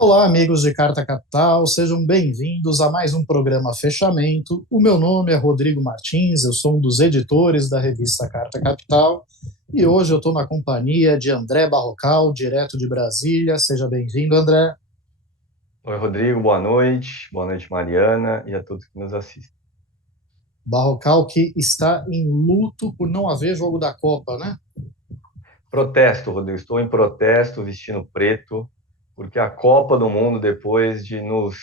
Olá, amigos de Carta Capital, sejam bem-vindos a mais um programa Fechamento. O meu nome é Rodrigo Martins, eu sou um dos editores da revista Carta Capital e hoje eu estou na companhia de André Barrocal, direto de Brasília. Seja bem-vindo, André. Oi, Rodrigo, boa noite. Boa noite, Mariana, e a todos que nos assistem. Barrocal que está em luto por não haver jogo da Copa, né? Protesto, Rodrigo. Estou em protesto, vestindo preto, porque a Copa do Mundo, depois de nos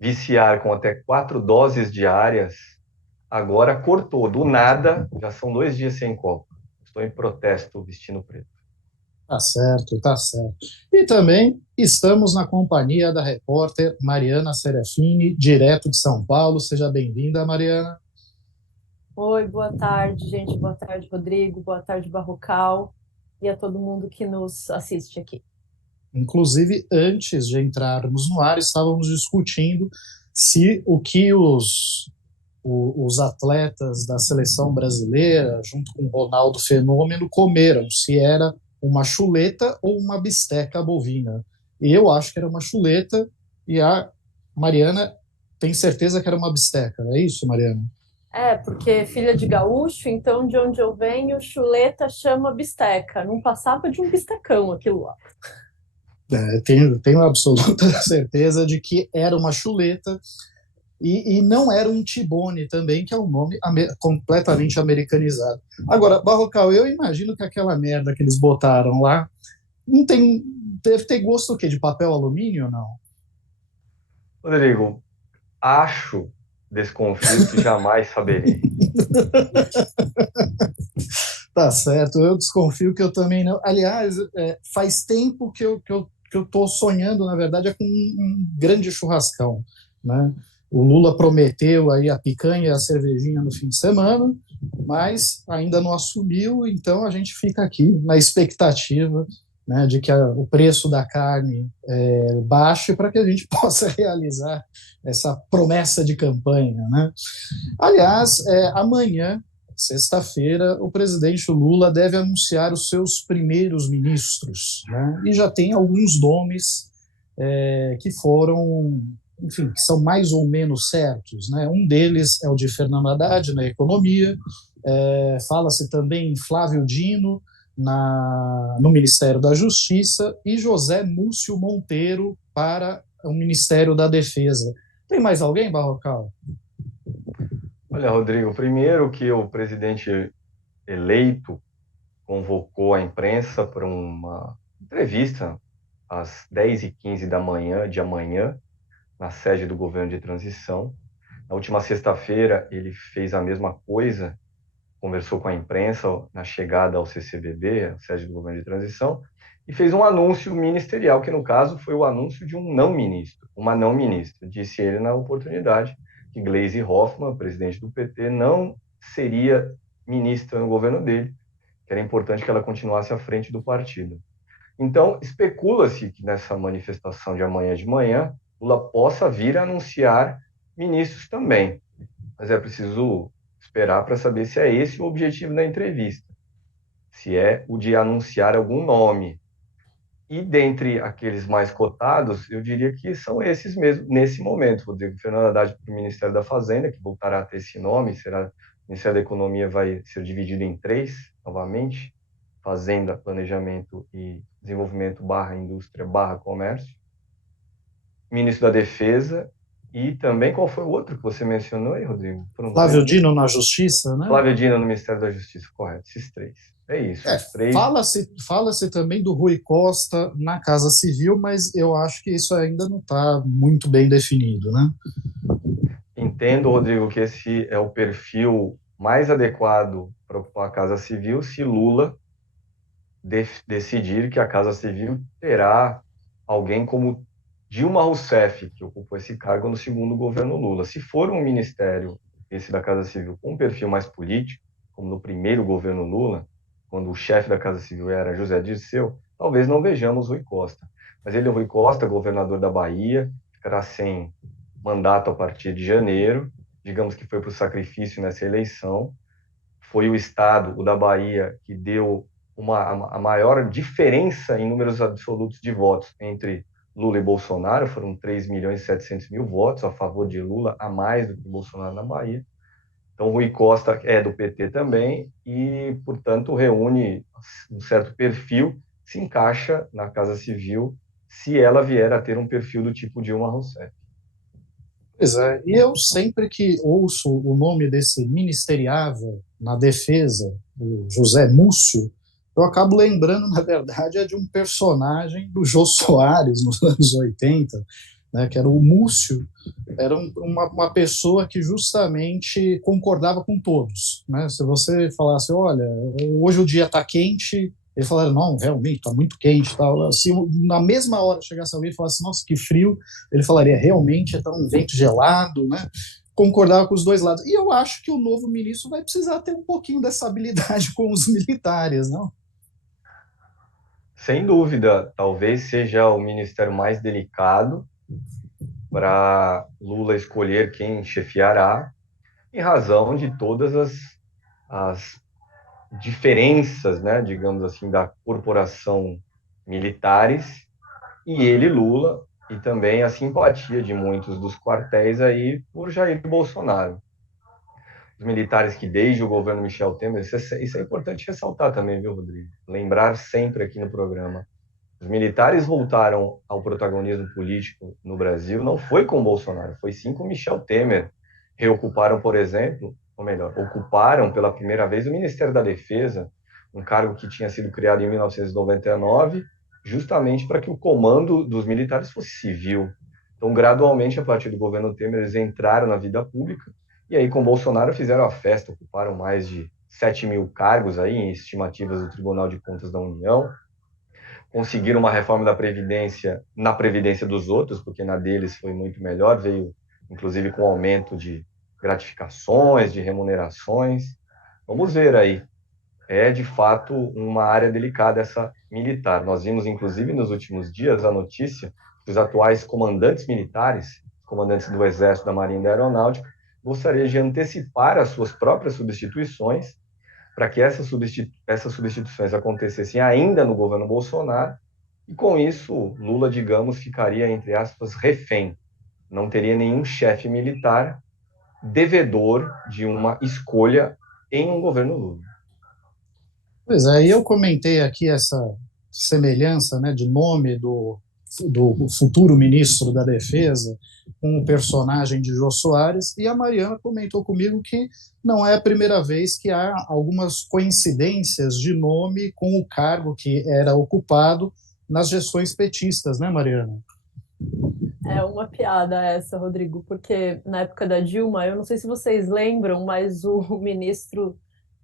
viciar com até 4 doses diárias, agora cortou. Do nada, já são 2 dias sem Copa. Estou em protesto, vestindo preto. Tá certo, tá certo. E também estamos na companhia da repórter Mariana Serafini, direto de São Paulo. Seja bem-vinda, Mariana. Oi, boa tarde, gente. Boa tarde, Rodrigo. Boa tarde, Barrocal. E a todo mundo que nos assiste aqui. Inclusive, antes de entrarmos no ar, estávamos discutindo se o que os atletas da seleção brasileira, junto com o Ronaldo Fenômeno, comeram, se era uma chuleta ou uma bisteca bovina. E eu acho que era uma chuleta, e a Mariana tem certeza que era uma bisteca. É isso, Mariana? É, porque filha de gaúcho, então de onde eu venho, chuleta chama bisteca. Não passava de um bistecão aquilo lá. Tenho absoluta certeza de que era uma chuleta. E não era um Tibone também, que é um nome completamente americanizado. Agora, Barrocal, eu imagino que aquela merda que eles botaram lá não tem, deve ter gosto o quê? De papel alumínio ou não? Rodrigo, acho, desconfio que jamais saberei. Tá certo, eu desconfio que eu também não. Aliás, faz tempo que eu tô sonhando, na verdade, é com um grande churrascão, né? O Lula prometeu aí a picanha e a cervejinha no fim de semana, mas ainda não assumiu, então a gente fica aqui na expectativa, né, de que o preço da carne baixe para que a gente possa realizar essa promessa de campanha, né? Aliás, amanhã, sexta-feira, o presidente Lula deve anunciar os seus primeiros ministros, né? E já tem alguns nomes que foram, enfim, que são mais ou menos certos, né? Um deles é o de Fernando Haddad na economia. Fala-se também em Flávio Dino no Ministério da Justiça e José Múcio Monteiro para o Ministério da Defesa. Tem mais alguém, Barrocal? Olha, Rodrigo, primeiro que o presidente eleito convocou a imprensa para uma entrevista às 10h15 da manhã de amanhã, na sede do governo de transição. Na última sexta-feira, ele fez a mesma coisa, conversou com a imprensa na chegada ao CCBB, a sede do governo de transição, e fez um anúncio ministerial, que no caso foi o anúncio de um não ministro, uma não ministra. Disse ele na oportunidade que Gleisi Hoffmann, presidente do PT, não seria ministra no governo dele, que era importante que ela continuasse à frente do partido. Então, especula-se que nessa manifestação de amanhã de manhã, Lula possa vir a anunciar ministros também. Mas é preciso esperar para saber se é esse o objetivo da entrevista, se é o de anunciar algum nome. E dentre aqueles mais cotados, eu diria que são esses mesmo, nesse momento. Rodrigo Fernando Haddad para o Ministério da Fazenda, que voltará a ter esse nome, será, o Ministério da Economia vai ser dividido em três, novamente, Fazenda, Planejamento e Desenvolvimento barra Indústria barra Comércio. Ministro da Defesa e também, qual foi o outro que você mencionou aí, Rodrigo? Foram três Flávio mesmo? Dino na Justiça, né? Flávio Dino no Ministério da Justiça, correto, esses três. É isso, É, os três. fala-se também do Rui Costa na Casa Civil, mas eu acho que isso ainda não está muito bem definido, né? Entendo, Rodrigo, que esse é o perfil mais adequado para ocupar a Casa Civil se Lula decidir que a Casa Civil terá alguém como Dilma Rousseff, que ocupou esse cargo no segundo governo Lula. Se for um ministério, esse da Casa Civil, com um perfil mais político, como no primeiro governo Lula, quando o chefe da Casa Civil era José Dirceu, talvez não vejamos Rui Costa. Mas ele é Rui Costa, governador da Bahia, ficará sem mandato a partir de janeiro, digamos que foi para o sacrifício nessa eleição, foi o estado, o da Bahia, que deu a maior diferença em números absolutos de votos entre Lula e Bolsonaro, foram 3.700.000 votos a favor de Lula, a mais do que Bolsonaro na Bahia. Então, Rui Costa é do PT também e, portanto, reúne um certo perfil, se encaixa na Casa Civil, se ela vier a ter um perfil do tipo Dilma Rousseff. Pois é, e eu sempre que ouço o nome desse ministeriável na defesa, o José Múcio, eu acabo lembrando, na verdade, de um personagem do Jô Soares nos anos 80, né, que era o Múcio, era uma pessoa que justamente concordava com todos. Né? Se você falasse, olha, hoje o dia está quente, ele falaria, não, realmente está muito quente. Tal. Se na mesma hora chegasse alguém e falasse, nossa, que frio, ele falaria, realmente está um vento gelado, né? Concordava com os dois lados. E eu acho que o novo ministro vai precisar ter um pouquinho dessa habilidade com os militares, não? Sem dúvida, talvez seja o ministério mais delicado para Lula escolher quem chefiará, em razão de todas as diferenças, né, digamos assim, da corporação militares, e ele, Lula, e também a simpatia de muitos dos quartéis aí por Jair Bolsonaro. Os militares que desde o governo Michel Temer, isso é importante ressaltar também, viu, Rodrigo? Lembrar sempre aqui no programa. Os militares voltaram ao protagonismo político no Brasil, não foi com Bolsonaro, foi sim com Michel Temer. Reocuparam, por exemplo, ou melhor, ocuparam pela primeira vez o Ministério da Defesa, um cargo que tinha sido criado em 1999, justamente para que o comando dos militares fosse civil. Então, gradualmente, a partir do governo Temer, eles entraram na vida pública, e aí com Bolsonaro fizeram a festa, ocuparam mais de 7.000 cargos aí, em estimativas do Tribunal de Contas da União, conseguiram uma reforma da Previdência na Previdência dos outros, porque na deles foi muito melhor, veio inclusive com aumento de gratificações, de remunerações. Vamos ver aí. É, de fato, uma área delicada essa militar. Nós vimos, inclusive, nos últimos dias, a notícia que os atuais comandantes militares, comandantes do Exército, da Marinha e da Aeronáutica, gostariam de antecipar as suas próprias substituições para que essas substituições acontecessem ainda no governo Bolsonaro, e com isso Lula, digamos, ficaria, entre aspas, refém. Não teria nenhum chefe militar devedor de uma escolha em um governo Lula. Pois é, e eu comentei aqui essa semelhança, né, de nome do futuro ministro da Defesa com o personagem de Jô Soares, e a Mariana comentou comigo que não é a primeira vez que há algumas coincidências de nome com o cargo que era ocupado nas gestões petistas, né, Mariana? É uma piada essa, Rodrigo, porque na época da Dilma, eu não sei se vocês lembram, mas o ministro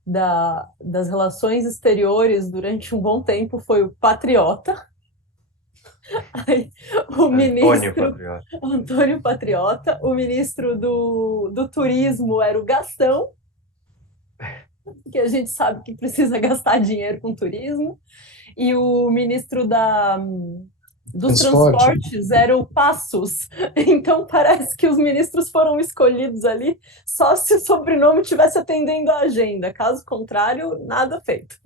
das Relações Exteriores durante um bom tempo foi o Patriota. Aí, o Antônio ministro Patriota. Antônio Patriota, o ministro do Turismo era o Gastão, que a gente sabe que precisa gastar dinheiro com turismo, e o ministro dos Transporte. transportes era o Passos. Então parece que os ministros foram escolhidos ali só se o sobrenome estivesse atendendo a agenda. Caso contrário, nada feito.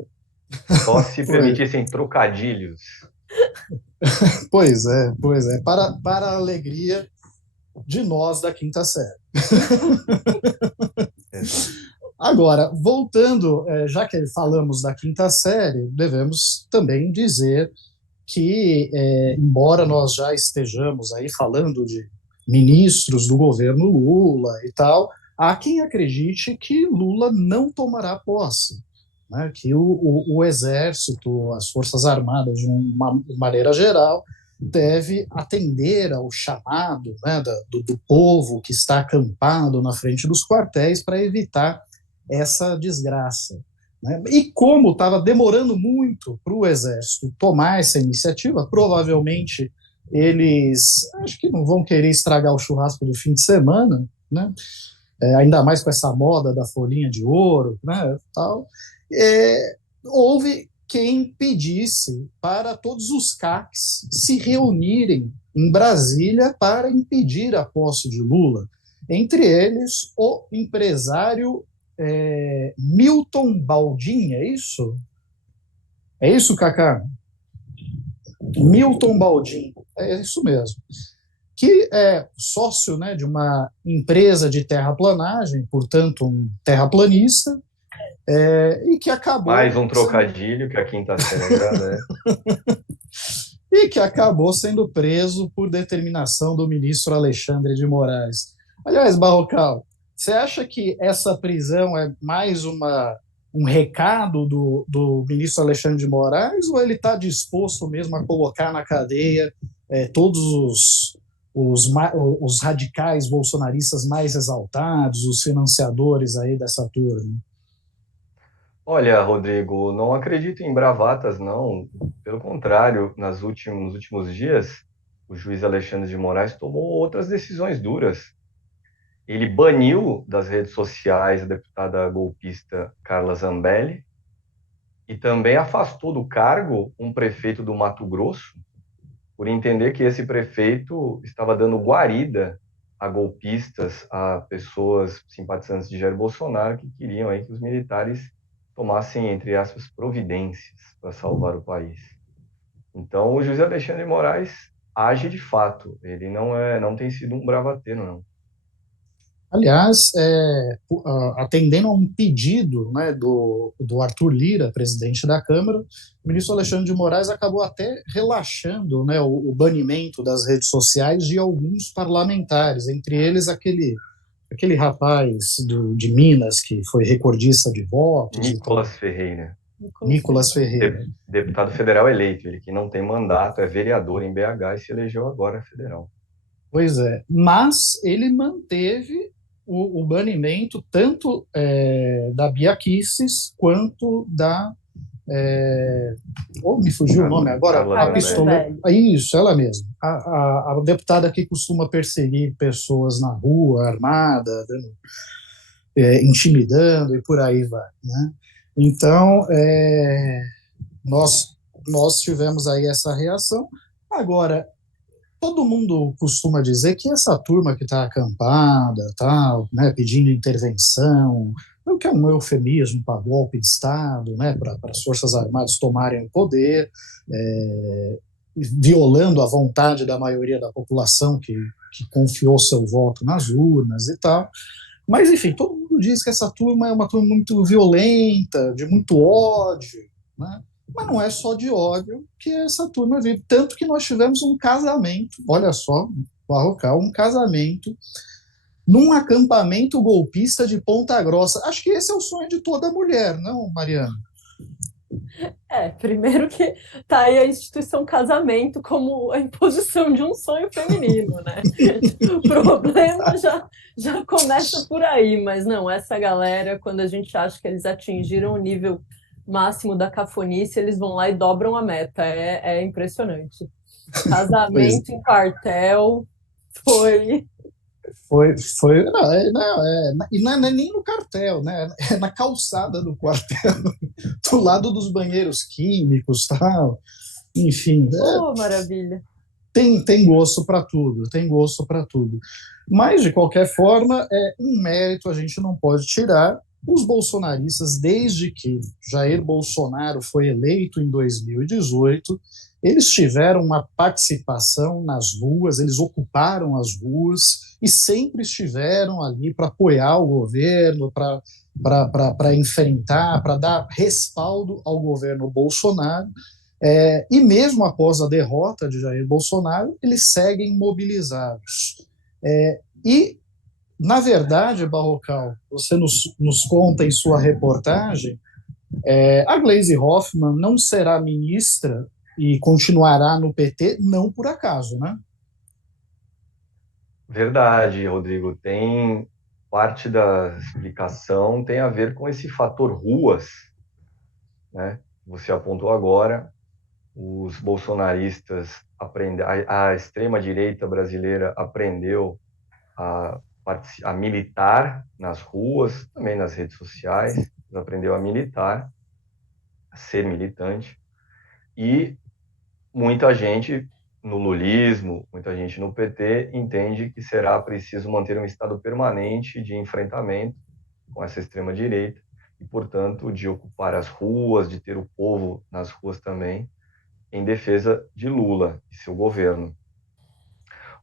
Só se permitissem trocadilhos. Pois é, pois é. Para a alegria de nós da quinta série. Agora, voltando, já que falamos da quinta série, devemos também dizer que, embora nós já estejamos aí falando de ministros do governo Lula e tal, há quem acredite que Lula não tomará posse, né? Que o Exército, as Forças Armadas, de uma maneira geral, deve atender ao chamado, né, do povo que está acampado na frente dos quartéis para evitar essa desgraça. Né? E como estava demorando muito para o Exército tomar essa iniciativa, provavelmente eles acho que não vão querer estragar o churrasco do fim de semana, né? Ainda mais com essa moda da folhinha de ouro, né? Tal. Houve quem pedisse para todos os CACs se reunirem em Brasília para impedir a posse de Lula. Entre eles, o empresário Milton Baldin, é isso? É isso, Cacá? Milton Baldin é isso mesmo, que é sócio, né, de uma empresa de terraplanagem, portanto, um terraplanista, e que Mais acabou um trocadilho que a quinta série agradece. sendo preso por determinação do ministro Alexandre de Moraes. Aliás, Barrocal, você acha que essa prisão é mais um recado do ministro Alexandre de Moraes ou ele está disposto mesmo a colocar na cadeia todos os radicais bolsonaristas mais exaltados, os financiadores aí dessa turma? Olha, Rodrigo, não acredito em bravatas, não. Pelo contrário, nos últimos dias, o juiz Alexandre de Moraes tomou outras decisões duras. Ele baniu das redes sociais a deputada golpista Carla Zambelli e também afastou do cargo um prefeito do Mato Grosso, por entender que esse prefeito estava dando guarida a golpistas, a pessoas simpatizantes de Jair Bolsonaro que queriam aí que os militares tomassem, entre aspas, providências para salvar o país. Então, o juiz Alexandre de Moraes age de fato. Ele não tem sido um bravateiro, não. Aliás, atendendo a um pedido, né, do Arthur Lira, presidente da Câmara, o ministro Alexandre de Moraes acabou até relaxando, né, o banimento das redes sociais de alguns parlamentares, entre eles aquele rapaz de Minas que foi recordista de votos. Nicolas Ferreira. Nicolas Ferreira. Deputado federal eleito, ele que não tem mandato, é vereador em BH e se elegeu agora federal. Pois é, mas ele manteve o banimento tanto da Bia Kicis quanto da. Me fugiu o nome agora. Carla A pistoleira. Isso, ela mesma. A deputada que costuma perseguir pessoas na rua, armada, intimidando e por aí vai. Né? Então, nós tivemos aí essa reação. Agora, todo mundo costuma dizer que essa turma que está acampada, tal, né, pedindo intervenção, o que é um eufemismo para golpe de Estado, né, para as Forças Armadas tomarem o poder, violando a vontade da maioria da população que confiou seu voto nas urnas e tal. Mas, enfim, todo mundo diz que essa turma é uma turma muito violenta, de muito ódio, né? Mas não é só de ódio que essa turma vive. Tanto que nós tivemos um casamento, olha só, Barrocal, um casamento num acampamento golpista de Ponta Grossa. Acho que esse é o sonho de toda mulher, não, Mariana? Primeiro que tá aí a instituição casamento como a imposição de um sonho feminino, né? O problema já começa por aí, mas não, essa galera, quando a gente acha que eles atingiram o nível máximo da cafonice, eles vão lá e dobram a meta. É impressionante. Casamento em quartel foi. E não é nem no quartel, né? É na calçada do quartel, do lado dos banheiros químicos, tal. Enfim, Maravilha. Tem gosto para tudo, tem gosto para tudo. Mas, de qualquer forma, um mérito a gente não pode tirar. Os bolsonaristas, desde que Jair Bolsonaro foi eleito em 2018, eles tiveram uma participação nas ruas, eles ocuparam as ruas e sempre estiveram ali para apoiar o governo, para enfrentar, para dar respaldo ao governo Bolsonaro. E mesmo após a derrota de Jair Bolsonaro, eles seguem mobilizados. E, na verdade, Barrocal, você nos conta em sua reportagem, a Gleisi Hoffmann não será ministra e continuará no PT, não por acaso, né? Verdade, Rodrigo. Tem parte da explicação tem a ver com esse fator ruas, né? Você apontou agora, os bolsonaristas a extrema-direita brasileira aprendeu a militar nas ruas, também nas redes sociais, aprendeu a militar, a ser militante, e muita gente no lulismo, muita gente no PT entende que será preciso manter um estado permanente de enfrentamento com essa extrema-direita e, portanto, de ocupar as ruas, de ter o povo nas ruas também, em defesa de Lula e seu governo.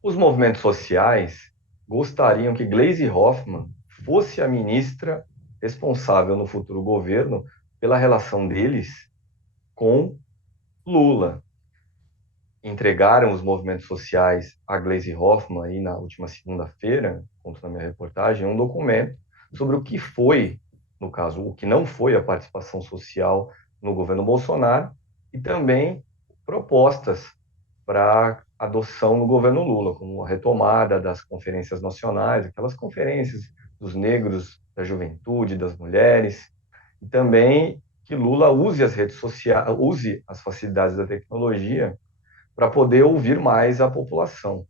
Os movimentos sociais gostariam que Gleisi Hoffmann fosse a ministra responsável no futuro governo pela relação deles com Lula. Entregaram os movimentos sociais a Gleisi Hoffmann aí na última segunda-feira, conto na minha reportagem, um documento sobre o que foi, no caso, o que não foi a participação social no governo Bolsonaro e também propostas para adoção no governo Lula, como a retomada das conferências nacionais, aquelas conferências dos negros, da juventude, das mulheres, e também que Lula use as redes sociais, use as facilidades da tecnologia para poder ouvir mais a população.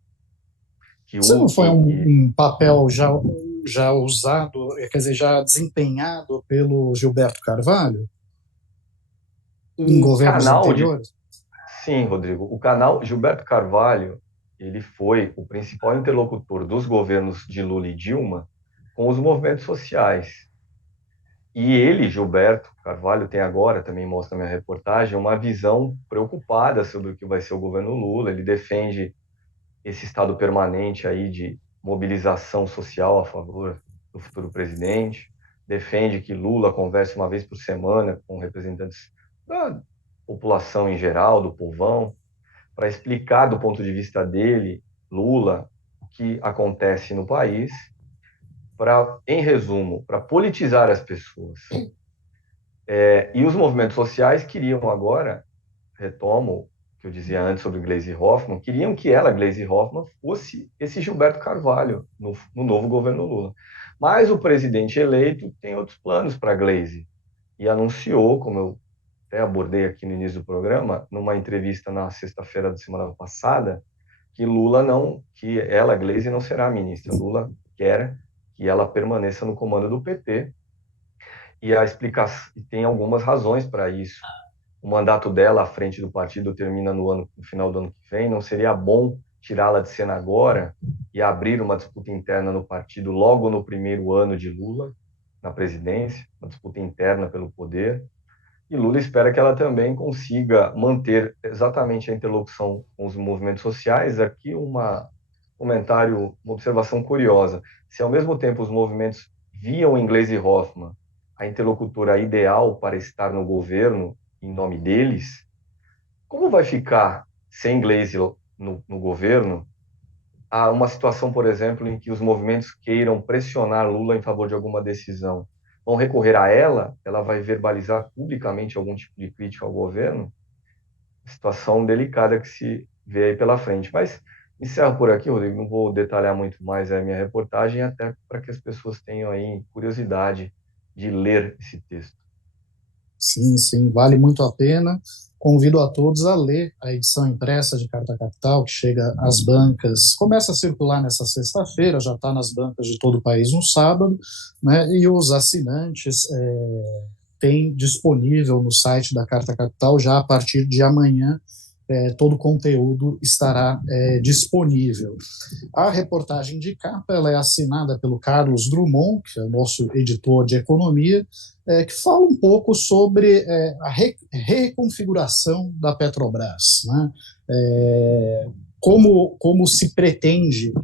Isso não foi um papel já usado, quer dizer, já desempenhado pelo Gilberto Carvalho em governos anteriores? Sim, Rodrigo. O canal Gilberto Carvalho, ele foi o principal interlocutor dos governos de Lula e Dilma com os movimentos sociais. E ele, Gilberto Carvalho, tem agora, também mostra na minha reportagem, uma visão preocupada sobre o que vai ser o governo Lula. Ele defende esse estado permanente aí de mobilização social a favor do futuro presidente, defende que Lula converse uma vez por semana com representantes da população em geral, do povão, para explicar do ponto de vista dele, Lula, o que acontece no país, para, em resumo, para politizar as pessoas. E os movimentos sociais queriam agora, retomo o que eu dizia antes sobre Gleisi Hoffmann, queriam que ela, Gleisi Hoffmann, fosse esse Gilberto Carvalho no novo governo Lula. Mas o presidente eleito tem outros planos para Gleisi e anunciou, como eu até abordei aqui no início do programa, numa entrevista na sexta-feira da semana passada, que ela, Gleisi, não será ministra. Lula quer que ela permaneça no comando do PT. E a explicação tem algumas razões para isso. O mandato dela à frente do partido termina no final do ano que vem. Não seria bom tirá-la de cena agora e abrir uma disputa interna no partido logo no primeiro ano de Lula na presidência, uma disputa interna pelo poder. E Lula espera que ela também consiga manter exatamente a interlocução com os movimentos sociais. Aqui uma observação curiosa. Se ao mesmo tempo os movimentos viam em Gleisi Hoffmann a interlocutora ideal para estar no governo em nome deles, como vai ficar sem Gleisi no governo a uma situação, por exemplo, em que os movimentos queiram pressionar Lula em favor de alguma decisão? Vão recorrer a ela vai verbalizar publicamente algum tipo de crítica ao governo? Situação delicada que se vê aí pela frente. Mas encerro por aqui, Rodrigo, não vou detalhar muito mais a minha reportagem, até para que as pessoas tenham aí curiosidade de ler esse texto. Sim, sim, vale muito a pena. Convido a todos a ler a edição impressa de Carta Capital, que chega às bancas, começa a circular nessa sexta-feira, já está nas bancas de todo o país no sábado, né? E os assinantes têm disponível no site da Carta Capital, já a partir de amanhã, todo o conteúdo estará disponível. A reportagem de capa ela é assinada pelo Carlos Drummond, que é o nosso editor de economia, que fala um pouco sobre a reconfiguração da Petrobras, né? Como se pretende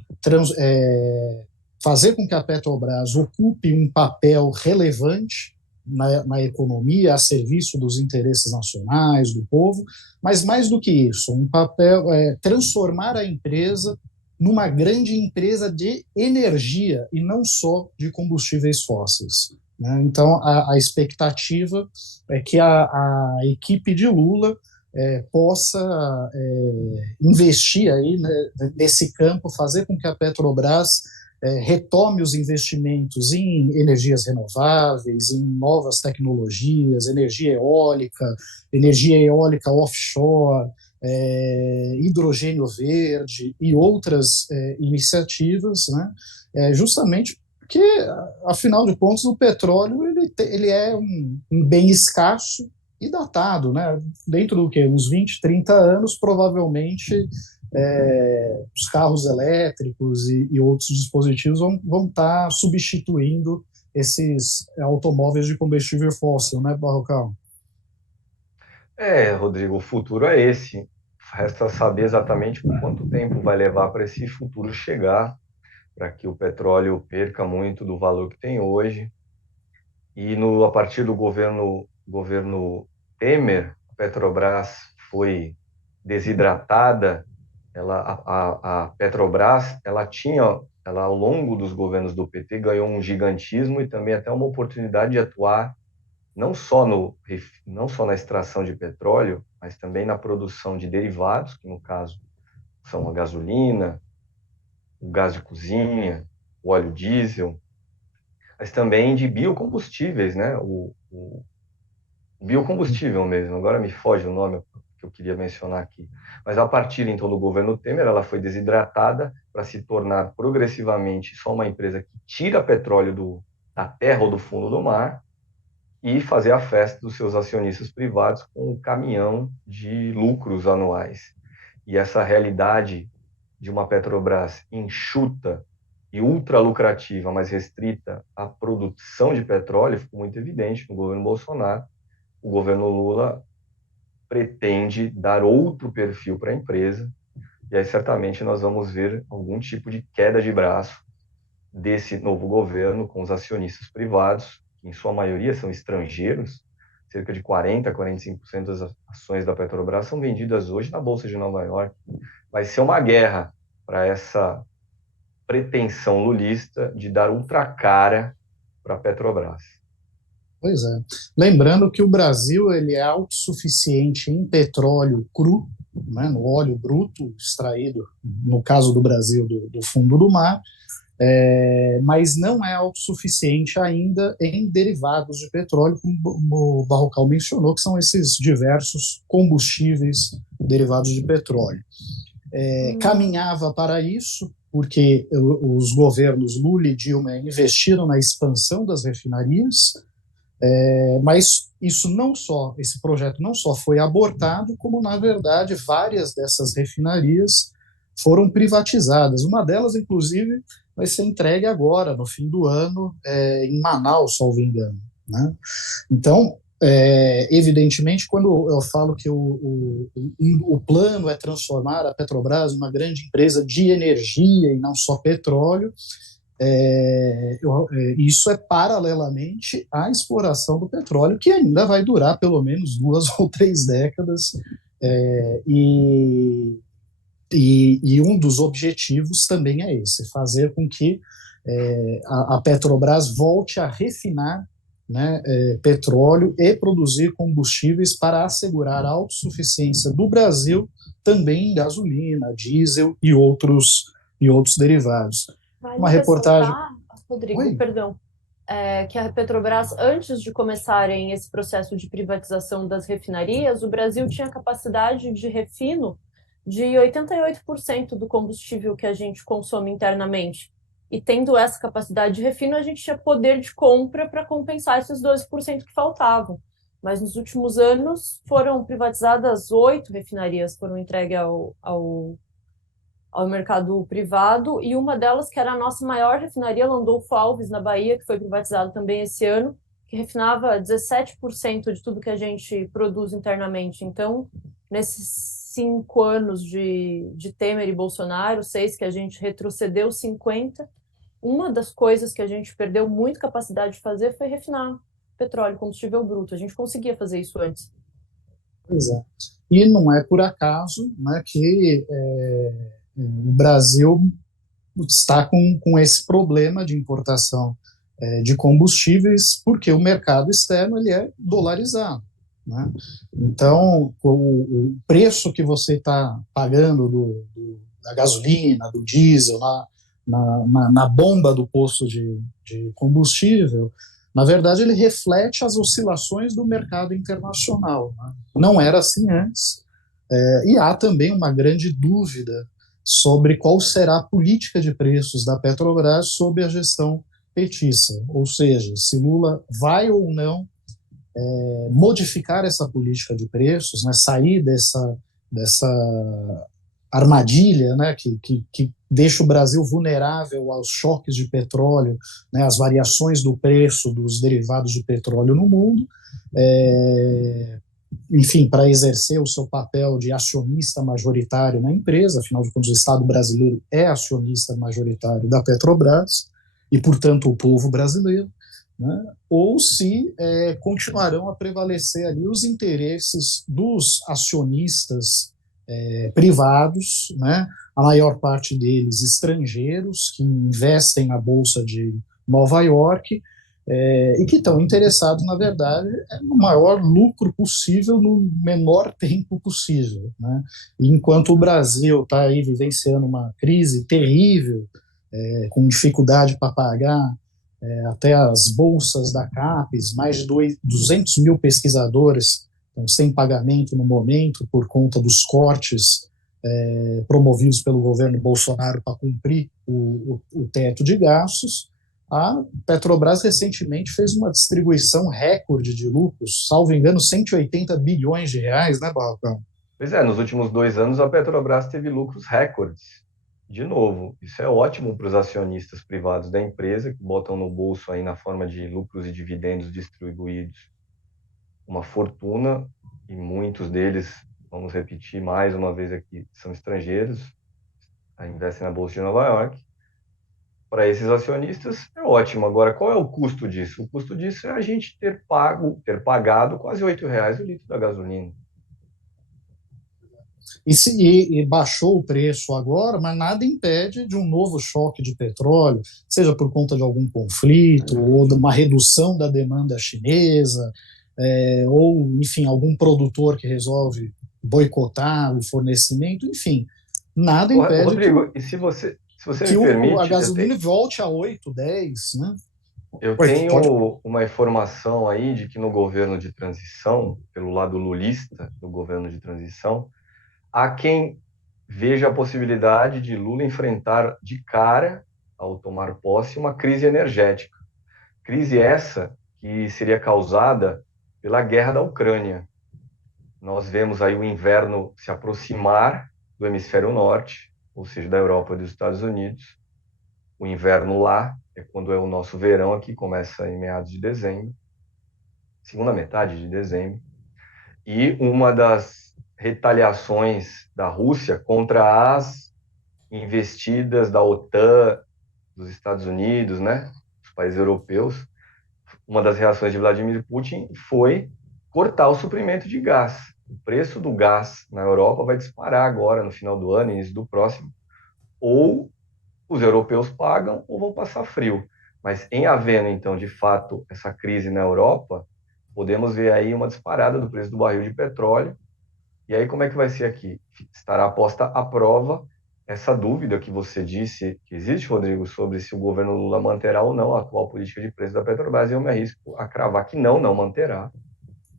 fazer com que a Petrobras ocupe um papel relevante na economia, a serviço dos interesses nacionais, do povo, mas mais do que isso, um papel transformar a empresa numa grande empresa de energia e não só de combustíveis fósseis, né? Então, a expectativa é que a equipe de Lula possa investir aí, né, nesse campo, fazer com que a Petrobras retome os investimentos em energias renováveis, em novas tecnologias, energia eólica offshore, hidrogênio verde e outras iniciativas, né? Justamente porque, afinal de contas, o petróleo ele é um bem escasso e datado, né? Dentro do que? Uns 20, 30 anos, provavelmente os carros elétricos e outros dispositivos vão estar substituindo esses automóveis de combustível fóssil, né, Barrocal? Rodrigo, o futuro é esse. resta saber exatamente por quanto tempo vai levar para esse futuro chegar, para que o petróleo perca muito do valor que tem hoje. E a partir do governo Temer, a Petrobras foi desidratada. A Petrobras, ela ao longo dos governos do PT ganhou um gigantismo e também até uma oportunidade de atuar não só na extração de petróleo, mas também na produção de derivados, que no caso são a gasolina, o gás de cozinha, o óleo diesel, mas também de biocombustíveis, né? O biocombustível mesmo, agora me foge o nome que eu queria mencionar aqui. Mas a partir, então, do governo Temer, ela foi desidratada para se tornar progressivamente só uma empresa que tira petróleo da terra ou do fundo do mar e fazer a festa dos seus acionistas privados com um caminhão de lucros anuais. E essa realidade de uma Petrobras enxuta e ultra lucrativa, mas restrita à produção de petróleo, ficou muito evidente no governo Bolsonaro. O governo Lula pretende dar outro perfil para a empresa, e aí certamente nós vamos ver algum tipo de queda de braço desse novo governo com os acionistas privados, que em sua maioria são estrangeiros. Cerca de 45% das ações da Petrobras são vendidas hoje na Bolsa de Nova York. Vai ser uma guerra para essa pretensão lulista de dar ultracara para a Petrobras. Pois é. Lembrando que o Brasil ele é autossuficiente em petróleo cru, né, no óleo bruto extraído, no caso do Brasil, do fundo do mar, mas não é autossuficiente ainda em derivados de petróleo, como o Barrocal mencionou, que são esses diversos combustíveis derivados de petróleo. Caminhava para isso, porque os governos Lula e Dilma investiram na expansão das refinarias, mas esse projeto não só foi abortado, como, na verdade, várias dessas refinarias foram privatizadas. Uma delas, inclusive, vai ser entregue agora, no fim do ano, em Manaus, salvo engano, né? Então, evidentemente, quando eu falo que o plano é transformar a Petrobras em uma grande empresa de energia e não só petróleo, isso é paralelamente à exploração do petróleo, que ainda vai durar pelo menos 2 ou 3 décadas, e um dos objetivos também é esse, fazer com que a Petrobras volte a refinar, né, petróleo e produzir combustíveis para assegurar a autossuficiência do Brasil também em gasolina, diesel e outros derivados. Vale Uma reportagem. ressaltar, Rodrigo, Oi? perdão, que a Petrobras, antes de começarem esse processo de privatização das refinarias, o Brasil tinha capacidade de refino de 88% do combustível que a gente consome internamente. E tendo essa capacidade de refino, a gente tinha poder de compra para compensar esses 12% que faltavam. Mas nos últimos anos foram privatizadas 8 refinarias, foram entregues ao mercado privado, e uma delas, que era a nossa maior refinaria, Landulfo Alves, na Bahia, que foi privatizada também esse ano, que refinava 17% de tudo que a gente produz internamente. Então, nesses 5 anos de Temer e Bolsonaro, 6 que a gente retrocedeu 50, uma das coisas que a gente perdeu muito capacidade de fazer foi refinar petróleo, combustível bruto. A gente conseguia fazer isso antes. Exato. E não é por acaso, né, que o Brasil está com esse problema de importação de combustíveis, porque o mercado externo ele é dolarizado, né? Então, o preço que você está pagando da gasolina, do diesel, na bomba do posto de combustível, na verdade, ele reflete as oscilações do mercado internacional, né? Não era assim antes, e há também uma grande dúvida sobre qual será a política de preços da Petrobras sob a gestão petista, ou seja, se Lula vai ou não modificar essa política de preços, né, sair dessa armadilha, né, que deixa o Brasil vulnerável aos choques de petróleo, né, às variações do preço dos derivados de petróleo no mundo, enfim, para exercer o seu papel de acionista majoritário na empresa, afinal de contas, o Estado brasileiro é acionista majoritário da Petrobras, e, portanto, o povo brasileiro, né? Ou se continuarão a prevalecer ali os interesses dos acionistas privados, né? A maior parte deles estrangeiros, que investem na Bolsa de Nova York, e que estão interessados, na verdade, no maior lucro possível no menor tempo possível, né? E enquanto o Brasil está aí vivenciando uma crise terrível, com dificuldade para pagar até as bolsas da CAPES, mais de 200 mil pesquisadores estão sem pagamento no momento por conta dos cortes promovidos pelo governo Bolsonaro para cumprir o teto de gastos. A Petrobras recentemente fez uma distribuição recorde de lucros, salvo engano, 180 bilhões de reais, né, Balcão? Pois é, nos últimos 2 anos a Petrobras teve lucros recordes. De novo, isso é ótimo para os acionistas privados da empresa, que botam no bolso aí na forma de lucros e dividendos distribuídos uma fortuna, e muitos deles, vamos repetir mais uma vez aqui, são estrangeiros, investem na Bolsa de Nova York. Para esses acionistas é ótimo. Agora, qual é o custo disso? O custo disso é a gente ter pagado quase R$ 8 o litro da gasolina. E baixou o preço agora, mas nada impede de um novo choque de petróleo, seja por conta de algum conflito, ou de uma redução da demanda chinesa, ou, enfim, algum produtor que resolve boicotar o fornecimento, enfim, nada impede Rodrigo, e se você que me a permite, gasolina volte a 8, 10, né? eu Oi, pode. tenho uma informação aí de que no governo de transição, pelo lado lulista do governo de transição, há quem veja a possibilidade de Lula enfrentar de cara, ao tomar posse, uma crise energética. Crise essa que seria causada pela guerra da Ucrânia. Nós vemos aí o inverno se aproximar do hemisfério norte, ou seja, da Europa e dos Estados Unidos. O inverno lá é quando é o nosso verão aqui, começa em meados de dezembro, segunda metade de dezembro. E uma das retaliações da Rússia contra as investidas da OTAN, dos Estados Unidos, né, dos países europeus, uma das reações de Vladimir Putin foi cortar o suprimento de gás. O preço do gás na Europa vai disparar agora, no final do ano, início do próximo, ou os europeus pagam ou vão passar frio. Mas em havendo, então, de fato, essa crise na Europa, podemos ver aí uma disparada do preço do barril de petróleo. E aí, como é que vai ser aqui? Estará posta à prova essa dúvida que você disse que existe, Rodrigo, sobre se o governo Lula manterá ou não a atual política de preço da Petrobras, e eu me arrisco a cravar que não manterá.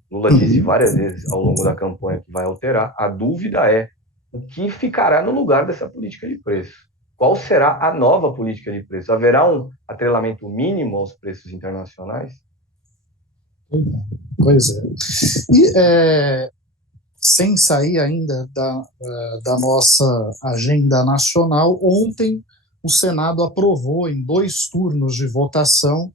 Lula disse várias vezes ao longo da campanha que vai alterar. A dúvida é o que ficará no lugar dessa política de preço. Qual será a nova política de preço? Haverá um atrelamento mínimo aos preços internacionais? Pois é. E sem sair ainda da nossa agenda nacional, ontem o Senado aprovou em 2 turnos de votação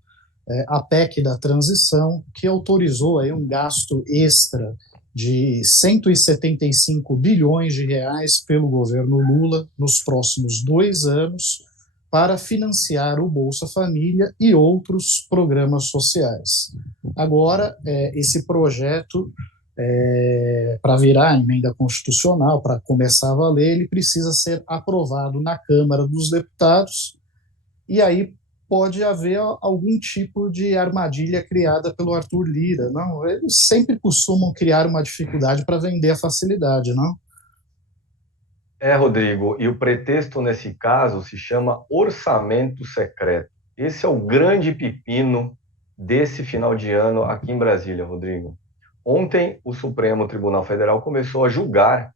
a PEC da transição, que autorizou aí um gasto extra de 175 bilhões de reais pelo governo Lula nos próximos 2 anos para financiar o Bolsa Família e outros programas sociais. Agora, esse projeto, para virar emenda constitucional, para começar a valer, ele precisa ser aprovado na Câmara dos Deputados, e aí pode haver algum tipo de armadilha criada pelo Arthur Lira. Não, eles sempre costumam criar uma dificuldade para vender a facilidade, não? Rodrigo, e o pretexto nesse caso se chama orçamento secreto. Esse é o grande pepino desse final de ano aqui em Brasília, Rodrigo. Ontem, o Supremo Tribunal Federal começou a julgar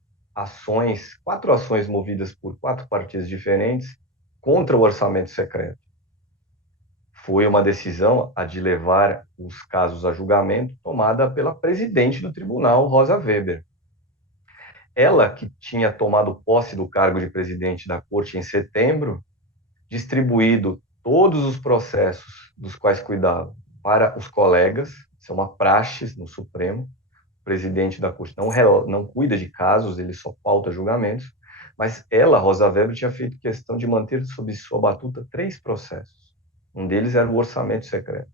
4 ações movidas por 4 partidos diferentes contra o orçamento secreto. Foi uma decisão a de levar os casos a julgamento tomada pela presidente do tribunal, Rosa Weber. Ela, que tinha tomado posse do cargo de presidente da corte em setembro, distribuído todos os processos dos quais cuidava para os colegas, isso é uma praxe no Supremo, presidente da corte não cuida de casos, ele só pauta julgamentos, mas ela, Rosa Weber, tinha feito questão de manter sob sua batuta 3 processos. Um deles era o orçamento secreto.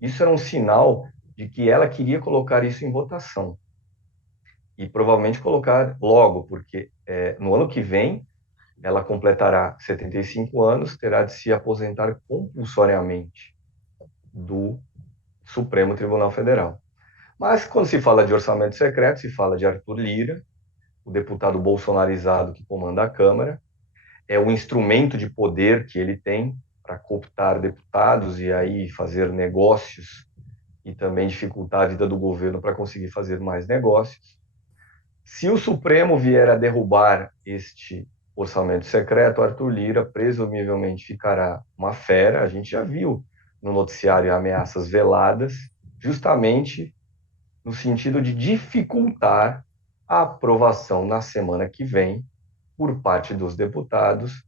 Isso era um sinal de que ela queria colocar isso em votação. E provavelmente colocar logo, porque no ano que vem ela completará 75 anos, terá de se aposentar compulsoriamente do Supremo Tribunal Federal. Mas quando se fala de orçamento secreto, se fala de Arthur Lira, o deputado bolsonarizado que comanda a Câmara, é o instrumento de poder que ele tem para cooptar deputados e aí fazer negócios e também dificultar a vida do governo para conseguir fazer mais negócios. Se o Supremo vier a derrubar este orçamento secreto, Arthur Lira presumivelmente ficará uma fera. A gente já viu no noticiário ameaças veladas, justamente no sentido de dificultar a aprovação na semana que vem, por parte dos deputados,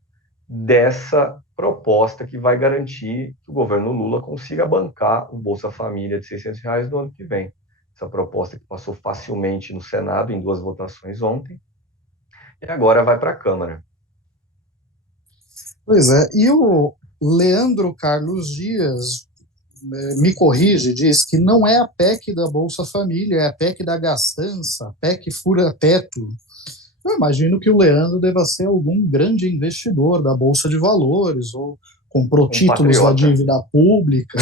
dessa proposta que vai garantir que o governo Lula consiga bancar o Bolsa Família de R$ 600 no ano que vem. Essa proposta que passou facilmente no Senado, em 2 votações ontem, e agora vai para a Câmara. Pois é, e o Leandro Carlos Dias me corrige, diz que não é a PEC da Bolsa Família, é a PEC da gastança, a PEC fura-teto. Eu imagino que o Leandro deva ser algum grande investidor da Bolsa de Valores, ou comprou títulos da dívida pública,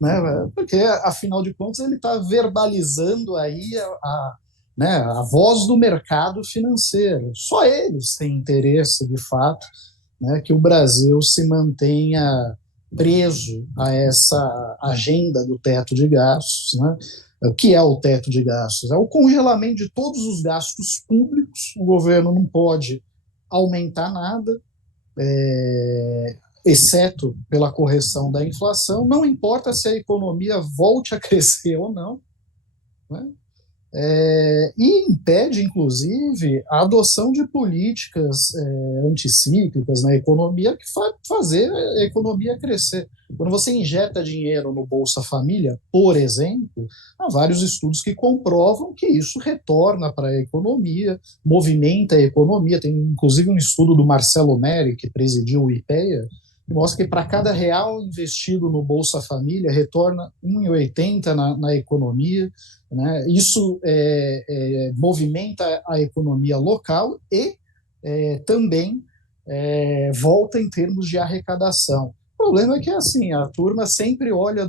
né? Porque, afinal de contas, ele está verbalizando aí né, a voz do mercado financeiro. Só eles têm interesse, de fato, né, que o Brasil se mantenha preso a essa agenda do teto de gastos, né? O que é o teto de gastos? É o congelamento de todos os gastos públicos. O governo não pode aumentar nada, exceto pela correção da inflação. Não importa se a economia volte a crescer ou não, né? E impede, inclusive, a adoção de políticas anticíclicas na economia que fazer a economia crescer. Quando você injeta dinheiro no Bolsa Família, por exemplo, há vários estudos que comprovam que isso retorna para a economia, movimenta a economia. Tem, inclusive, um estudo do Marcelo Neri, que presidiu o IPEA, que mostra que para cada real investido no Bolsa Família, retorna 1,80 na economia, né? Isso movimenta a economia local e também volta em termos de arrecadação. O problema é que assim, a turma sempre olha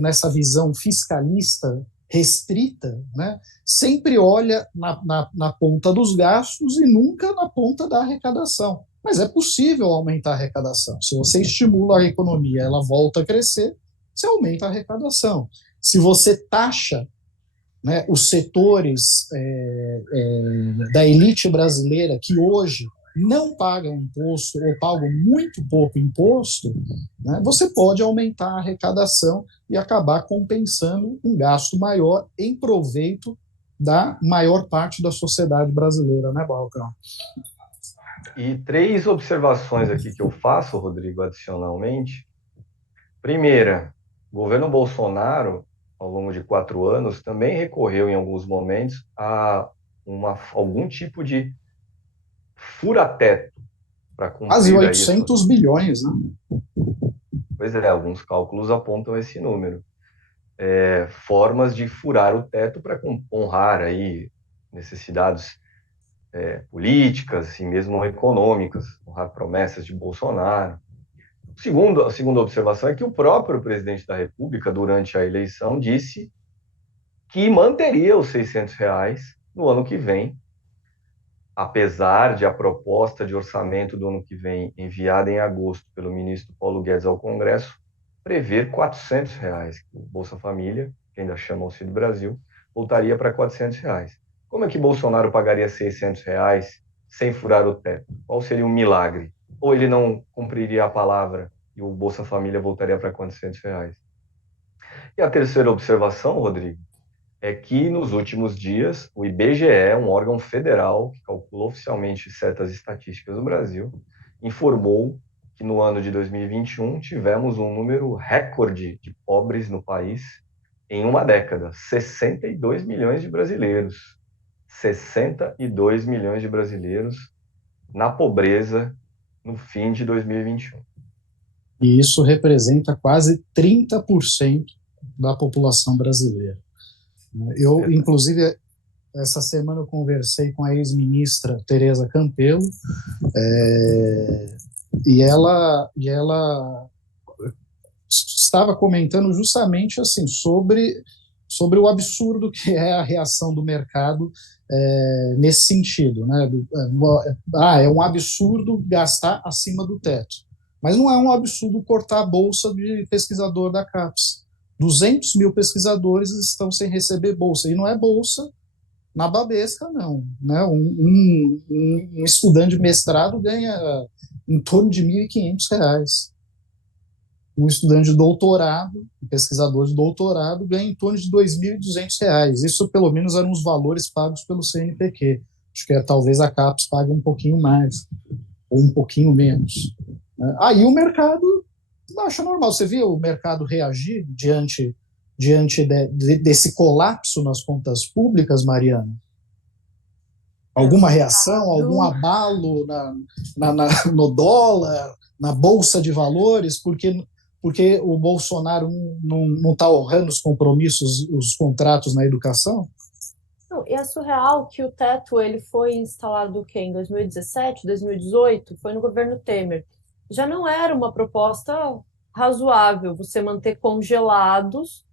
nessa visão fiscalista restrita, né? Sempre olha na ponta dos gastos e nunca na ponta da arrecadação. Mas é possível aumentar a arrecadação. Se você estimula a economia, ela volta a crescer, você aumenta a arrecadação. Se você taxa, né, os setores da elite brasileira que hoje não pagam imposto ou pagam muito pouco imposto, né, você pode aumentar a arrecadação e acabar compensando um gasto maior em proveito da maior parte da sociedade brasileira, né, Balcão? E 3 observações aqui que eu faço, Rodrigo, adicionalmente. Primeira, o governo Bolsonaro, ao longo de 4 anos, também recorreu em alguns momentos a algum tipo de fura-teto para cumprir quase 800 bilhões, né? Pois é, alguns cálculos apontam esse número. Formas de furar o teto para honrar aí necessidades políticas e mesmo econômicas, honrar promessas de Bolsonaro. A segunda observação é que o próprio presidente da República, durante a eleição, disse que manteria os R$ 600 no ano que vem, apesar de a proposta de orçamento do ano que vem, enviada em agosto pelo ministro Paulo Guedes ao Congresso, prever R$ 400. O Bolsa Família, que ainda chama Auxílio Brasil, voltaria para R$ 400. Como é que Bolsonaro pagaria R$ 600 sem furar o teto? Qual seria o milagre? Ou ele não cumpriria a palavra e o Bolsa Família voltaria para R$ 400? E a terceira observação, Rodrigo, é que nos últimos dias o IBGE, um órgão federal que calcula oficialmente certas estatísticas do Brasil, informou que no ano de 2021 tivemos um número recorde de pobres no país, em uma década, 62 milhões de brasileiros. 62 milhões de brasileiros na pobreza no fim de 2021. E isso representa quase 30% da população brasileira. Eu, inclusive, essa semana eu conversei com a ex-ministra Tereza Campelo, e ela estava comentando justamente assim sobre o absurdo que é a reação do mercado nesse sentido, né? É um absurdo gastar acima do teto, mas não é um absurdo cortar a bolsa de pesquisador da CAPES. 200 mil pesquisadores estão sem receber bolsa, e não é bolsa na babesca, não. Né? Um estudante de mestrado ganha em torno de R$ 1.500. Um estudante de doutorado, um pesquisador de doutorado, ganha em torno de R$ 2.200. Isso, pelo menos, eram os valores pagos pelo CNPq. Acho que talvez a CAPES pague um pouquinho mais, ou um pouquinho menos. Aí o mercado acha normal. Você viu o mercado reagir diante desse colapso nas contas públicas, Mariana? Alguma reação, algum abalo no dólar, na bolsa de valores, porque o Bolsonaro não está honrando os compromissos, os contratos na educação? Não, e é surreal que o teto ele foi instalado em 2017, 2018, foi no governo Temer. Já não era uma proposta razoável você manter congelados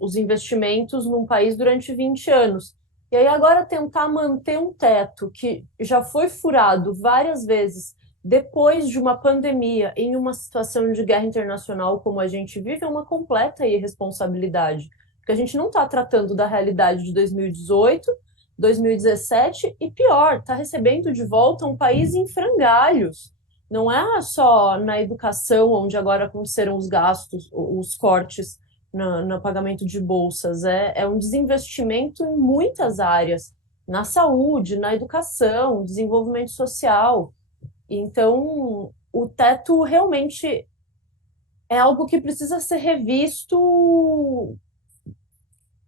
os investimentos num país durante 20 anos. E aí agora tentar manter um teto que já foi furado várias vezes depois de uma pandemia, em uma situação de guerra internacional como a gente vive, é uma completa irresponsabilidade. Porque a gente não está tratando da realidade de 2018, 2017 e pior, está recebendo de volta um país em frangalhos. Não é só na educação, onde agora aconteceram os gastos, os cortes no pagamento de bolsas, é um desinvestimento em muitas áreas, na saúde, na educação, desenvolvimento social. Então, o teto realmente é algo que precisa ser revisto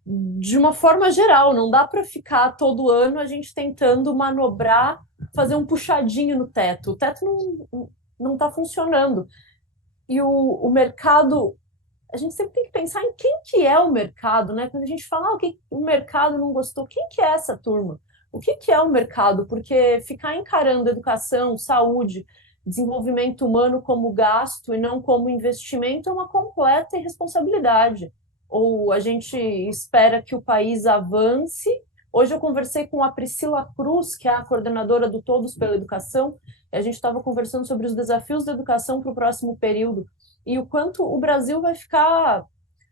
de uma forma geral. Não dá para ficar todo ano a gente tentando manobrar, fazer um puxadinho no teto. O teto não está funcionando. E o mercado, a gente sempre tem que pensar em quem que é o mercado, né? Quando a gente fala que o mercado não gostou, quem que é essa turma? O que é o mercado? Porque ficar encarando educação, saúde, desenvolvimento humano como gasto e não como investimento é uma completa irresponsabilidade. Ou a gente espera que o país avance. Hoje eu conversei com a Priscila Cruz, que é a coordenadora do Todos pela Educação, e a gente estava conversando sobre os desafios da educação para o próximo período e o quanto o Brasil vai ficar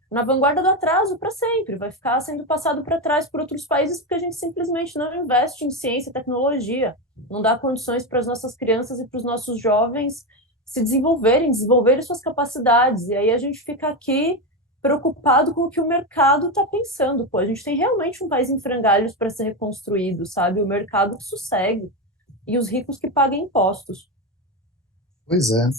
na vanguarda do atraso para sempre, vai ficar sendo passado para trás por outros países porque a gente simplesmente não investe em ciência e tecnologia, não dá condições para as nossas crianças e para os nossos jovens se desenvolverem suas capacidades. E aí a gente fica aqui preocupado com o que o mercado está pensando. Pô, a gente tem realmente um país em frangalhos para ser reconstruído, sabe? O mercado que sossegue e os ricos que paguem impostos. Pois é.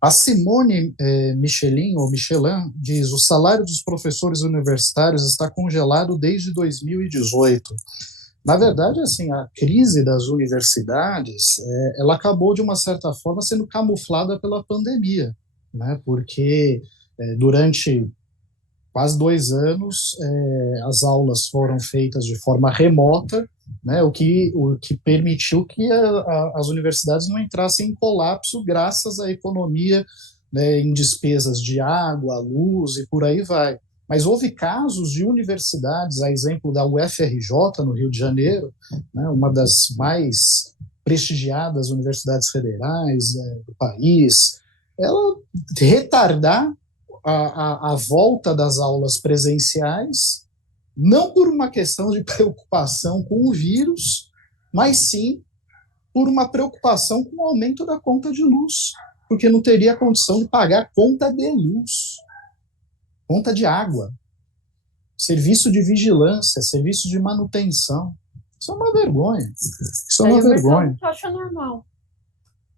A Simone Michelin, ou Michelin, diz: o salário dos professores universitários está congelado desde 2018. Na verdade, assim, a crise das universidades, ela acabou, de uma certa forma, sendo camuflada pela pandemia, né? Porque durante quase 2 anos as aulas foram feitas de forma remota, né? O que permitiu que as universidades não entrassem em colapso graças à economia, né, em despesas de água, luz e por aí vai. Mas houve casos de universidades, a exemplo da UFRJ, no Rio de Janeiro, né, uma das mais prestigiadas universidades federais do país, ela retardar a volta das aulas presenciais, não por uma questão de preocupação com o vírus, mas sim por uma preocupação com o aumento da conta de luz, porque não teria condição de pagar conta de luz, conta de água, serviço de vigilância, serviço de manutenção. Isso é uma vergonha. Isso é uma vergonha. O mercado acha normal.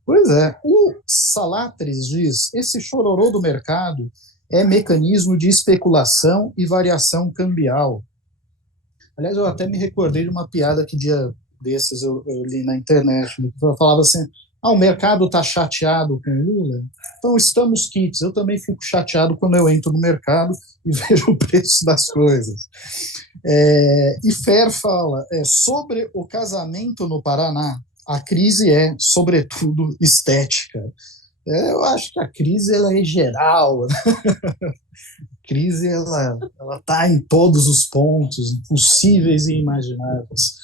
Pois é. O Salatris diz: esse chororô do mercado é mecanismo de especulação e variação cambial. Aliás, eu até me recordei de uma piada que dia desses eu li na internet, que falava assim, o mercado está chateado com o Lula, então estamos quites. Eu também fico chateado quando eu entro no mercado e vejo o preço das coisas. E Fer fala, sobre o casamento no Paraná, a crise é, sobretudo, estética. Eu acho que a crise ela é geral, né? A crise ela está em todos os pontos possíveis e imagináveis.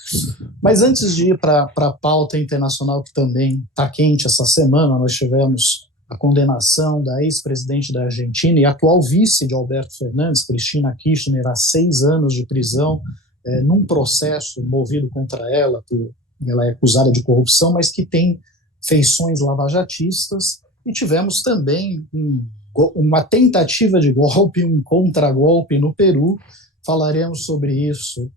Mas antes de ir para a pauta internacional, que também está quente essa semana, nós tivemos a condenação da ex-presidente da Argentina e atual vice de Alberto Fernandes, Cristina Kirchner, a 6 anos de prisão, num processo movido contra ela, ela é acusada de corrupção, mas que tem feições lavajatistas, e tivemos também uma tentativa de golpe, um contragolpe no Peru. Falaremos sobre isso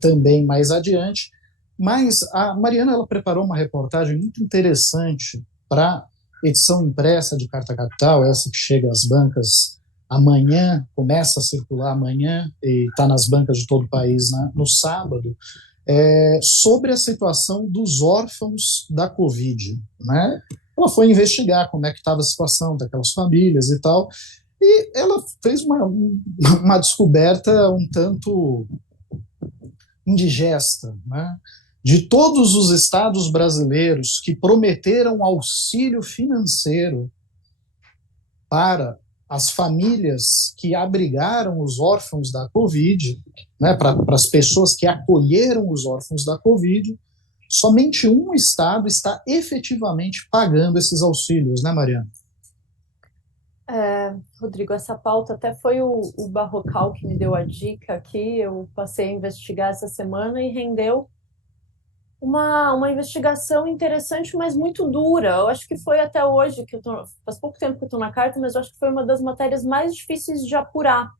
também mais adiante. Mas a Mariana ela preparou uma reportagem muito interessante para edição impressa de Carta Capital, essa que chega às bancas amanhã, começa a circular amanhã e está nas bancas de todo o país no sábado, sobre a situação dos órfãos da Covid, né? Ela foi investigar como é que estava a situação daquelas famílias e tal, e ela fez uma descoberta um tanto indigesta, né? De todos os estados brasileiros que prometeram auxílio financeiro para as famílias que abrigaram os órfãos da Covid, né, para as pessoas que acolheram os órfãos da Covid, somente um estado está efetivamente pagando esses auxílios, né, Mariana? Rodrigo, essa pauta até foi o Barrocal que me deu a dica aqui. Eu passei a investigar essa semana e rendeu uma investigação interessante, mas muito dura. Eu acho que foi até hoje, faz pouco tempo que eu estou na carta, mas eu acho que foi uma das matérias mais difíceis de apurar,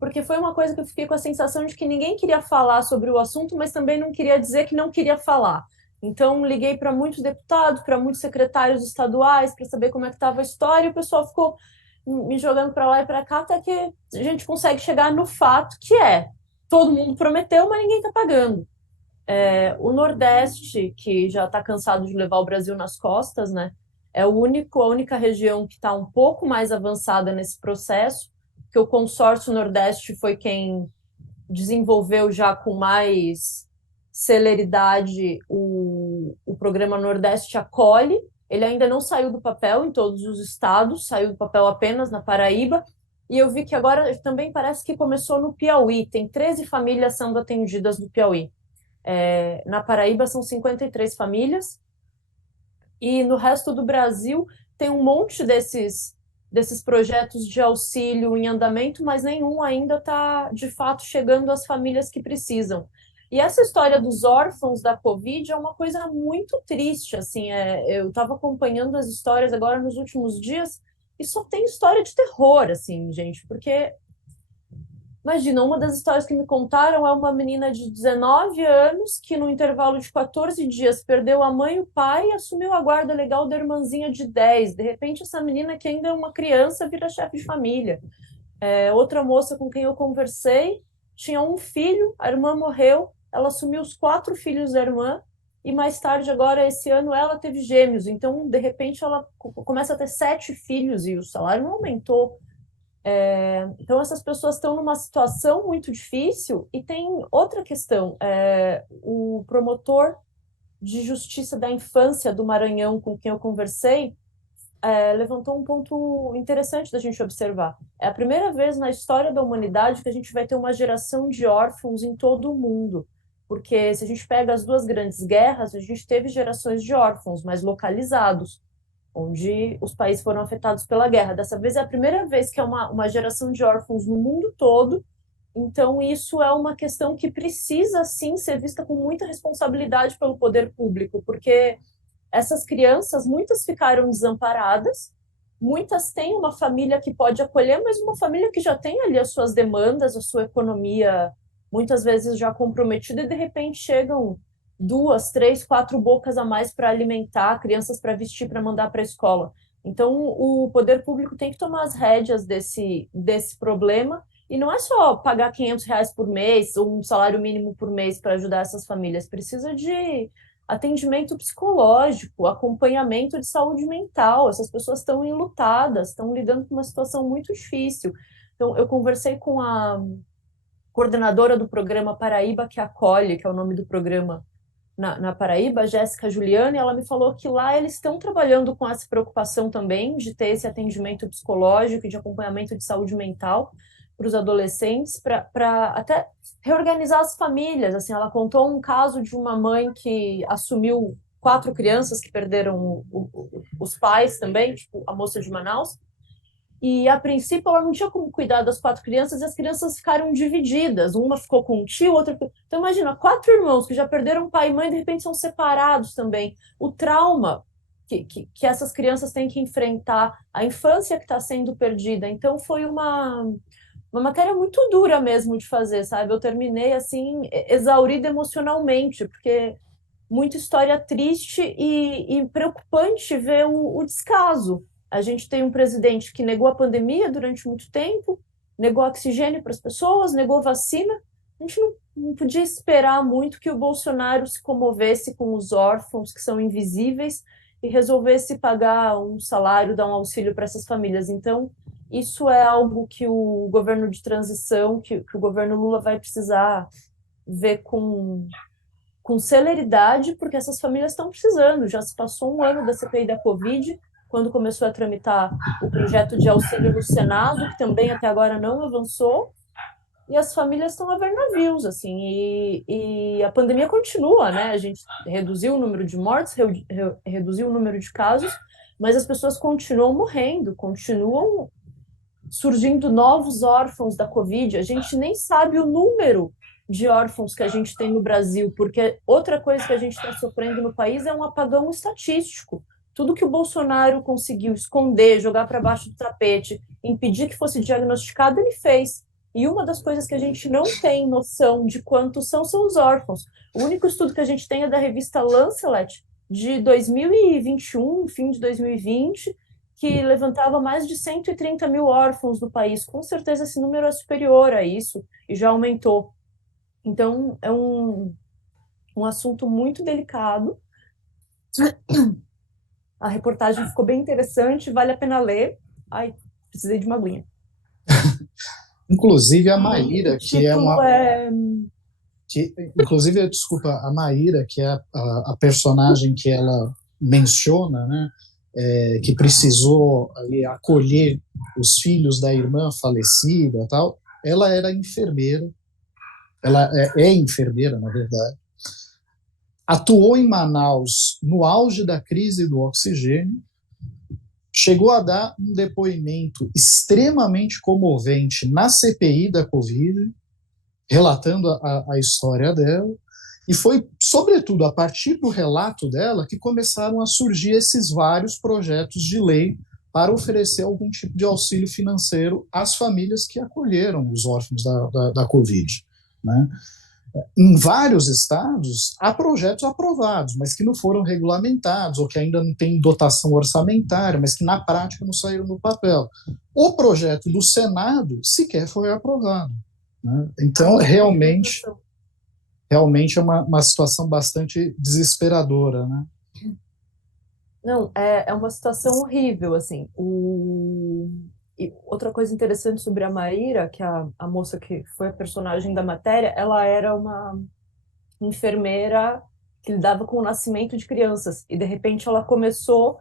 porque foi uma coisa que eu fiquei com a sensação de que ninguém queria falar sobre o assunto, mas também não queria dizer que não queria falar. Então, liguei para muitos deputados, para muitos secretários estaduais, para saber como é que estava a história, e o pessoal ficou me jogando para lá e para cá, até que a gente consegue chegar no fato que todo mundo prometeu, mas ninguém está pagando. O Nordeste, que já está cansado de levar o Brasil nas costas, né, é a única região que está um pouco mais avançada nesse processo, que o consórcio Nordeste foi quem desenvolveu já com mais celeridade o programa Nordeste Acolhe. Ele ainda não saiu do papel em todos os estados, saiu do papel apenas na Paraíba, e eu vi que agora também parece que começou no Piauí, tem 13 famílias sendo atendidas no Piauí. Na Paraíba são 53 famílias, e no resto do Brasil tem um monte desses projetos de auxílio em andamento, mas nenhum ainda está, de fato, chegando às famílias que precisam. E essa história dos órfãos da Covid é uma coisa muito triste, assim, eu estava acompanhando as histórias agora nos últimos dias e só tem história de terror, assim, gente, porque imagina, uma das histórias que me contaram é uma menina de 19 anos que, no intervalo de 14 dias, perdeu a mãe e o pai e assumiu a guarda legal da irmãzinha de 10. De repente, essa menina, que ainda é uma criança, vira chefe de família. Outra moça com quem eu conversei tinha um filho, a irmã morreu, ela assumiu os 4 filhos da irmã e, mais tarde, agora, esse ano, ela teve gêmeos. Então, de repente, ela começa a ter 7 filhos e o salário não aumentou. Então, essas pessoas estão numa situação muito difícil. E tem outra questão. O promotor de justiça da infância do Maranhão, com quem eu conversei, levantou um ponto interessante da gente observar. É a primeira vez na história da humanidade que a gente vai ter uma geração de órfãos em todo o mundo. Porque se a gente pega as 2 grandes guerras, a gente teve gerações de órfãos, mas localizados, onde os países foram afetados pela guerra. Dessa vez é a primeira vez que é uma geração de órfãos no mundo todo. Então, isso é uma questão que precisa, sim, ser vista com muita responsabilidade pelo poder público, porque essas crianças, muitas ficaram desamparadas, muitas têm uma família que pode acolher, mas uma família que já tem ali as suas demandas, a sua economia, muitas vezes já comprometida, e de repente chegam 2, 3, 4 bocas a mais para alimentar, crianças para vestir, para mandar para a escola. Então, o poder público tem que tomar as rédeas desse problema, e não é só pagar R$ 500 por mês, ou um salário mínimo por mês para ajudar essas famílias, precisa de atendimento psicológico, acompanhamento de saúde mental. Essas pessoas estão enlutadas, estão lidando com uma situação muito difícil. Então, eu conversei com a coordenadora do programa Paraíba que Acolhe, que é o nome do programa na Paraíba, Jéssica Juliane. Ela me falou que lá eles estão trabalhando com essa preocupação também de ter esse atendimento psicológico e de acompanhamento de saúde mental para os adolescentes, para até reorganizar as famílias. Assim, ela contou um caso de uma mãe que assumiu 4 crianças que perderam os pais também, tipo a moça de Manaus, e, a princípio, ela não tinha como cuidar das 4 crianças e as crianças ficaram divididas. Uma ficou com um tio, outra... Então, imagina, 4 irmãos que já perderam pai e mãe, de repente são separados também. O trauma que essas crianças têm que enfrentar, a infância que está sendo perdida. Então, foi uma matéria muito dura mesmo de fazer, sabe? Eu terminei, assim, exaurida emocionalmente, porque muita história triste e preocupante ver o descaso. A gente tem um presidente que negou a pandemia durante muito tempo, negou oxigênio para as pessoas, negou vacina. A gente não podia esperar muito que o Bolsonaro se comovesse com os órfãos, que são invisíveis, e resolvesse pagar um salário, dar um auxílio para essas famílias. Então, isso é algo que o governo de transição, que o governo Lula vai precisar ver com celeridade, porque essas famílias estão precisando. Já se passou um ano da CPI da Covid, quando começou a tramitar o projeto de auxílio no Senado, que também até agora não avançou, e as famílias estão a ver navios, assim, e a pandemia continua, né? A gente reduziu o número de mortes, reduziu o número de casos, mas as pessoas continuam morrendo, continuam surgindo novos órfãos da Covid. A gente nem sabe o número de órfãos que a gente tem no Brasil, porque outra coisa que a gente está sofrendo no país é um apagão estatístico. Tudo que o Bolsonaro conseguiu esconder, jogar para baixo do tapete, impedir que fosse diagnosticado, ele fez. E uma das coisas que a gente não tem noção de quantos são os órfãos. O único estudo que a gente tem é da revista Lancet, de 2021, fim de 2020, que levantava mais de 130 mil órfãos no país. Com certeza esse número é superior a isso e já aumentou. Então, é um assunto muito delicado. A reportagem ficou bem interessante, vale a pena ler. Ai, precisei de uma aguinha. Inclusive a Maíra, que é uma... é... inclusive, desculpa, a Maíra, que é a personagem que ela menciona, né, que precisou ali acolher os filhos da irmã falecida, tal, ela era enfermeira, ela é enfermeira, na verdade, atuou em Manaus no auge da crise do oxigênio, chegou a dar um depoimento extremamente comovente na CPI da Covid, relatando a história dela, e foi, sobretudo, a partir do relato dela que começaram a surgir esses vários projetos de lei para oferecer algum tipo de auxílio financeiro às famílias que acolheram os órfãos da Covid, né? Em vários estados, há projetos aprovados, mas que não foram regulamentados, ou que ainda não têm dotação orçamentária, mas que na prática não saíram no papel. O projeto do Senado sequer foi aprovado, né? Então, realmente é uma situação bastante desesperadora, né? Não, é uma situação horrível, assim. E outra coisa interessante sobre a Maíra, que é a moça que foi a personagem da matéria, ela era uma enfermeira que lidava com o nascimento de crianças, e de repente ela começou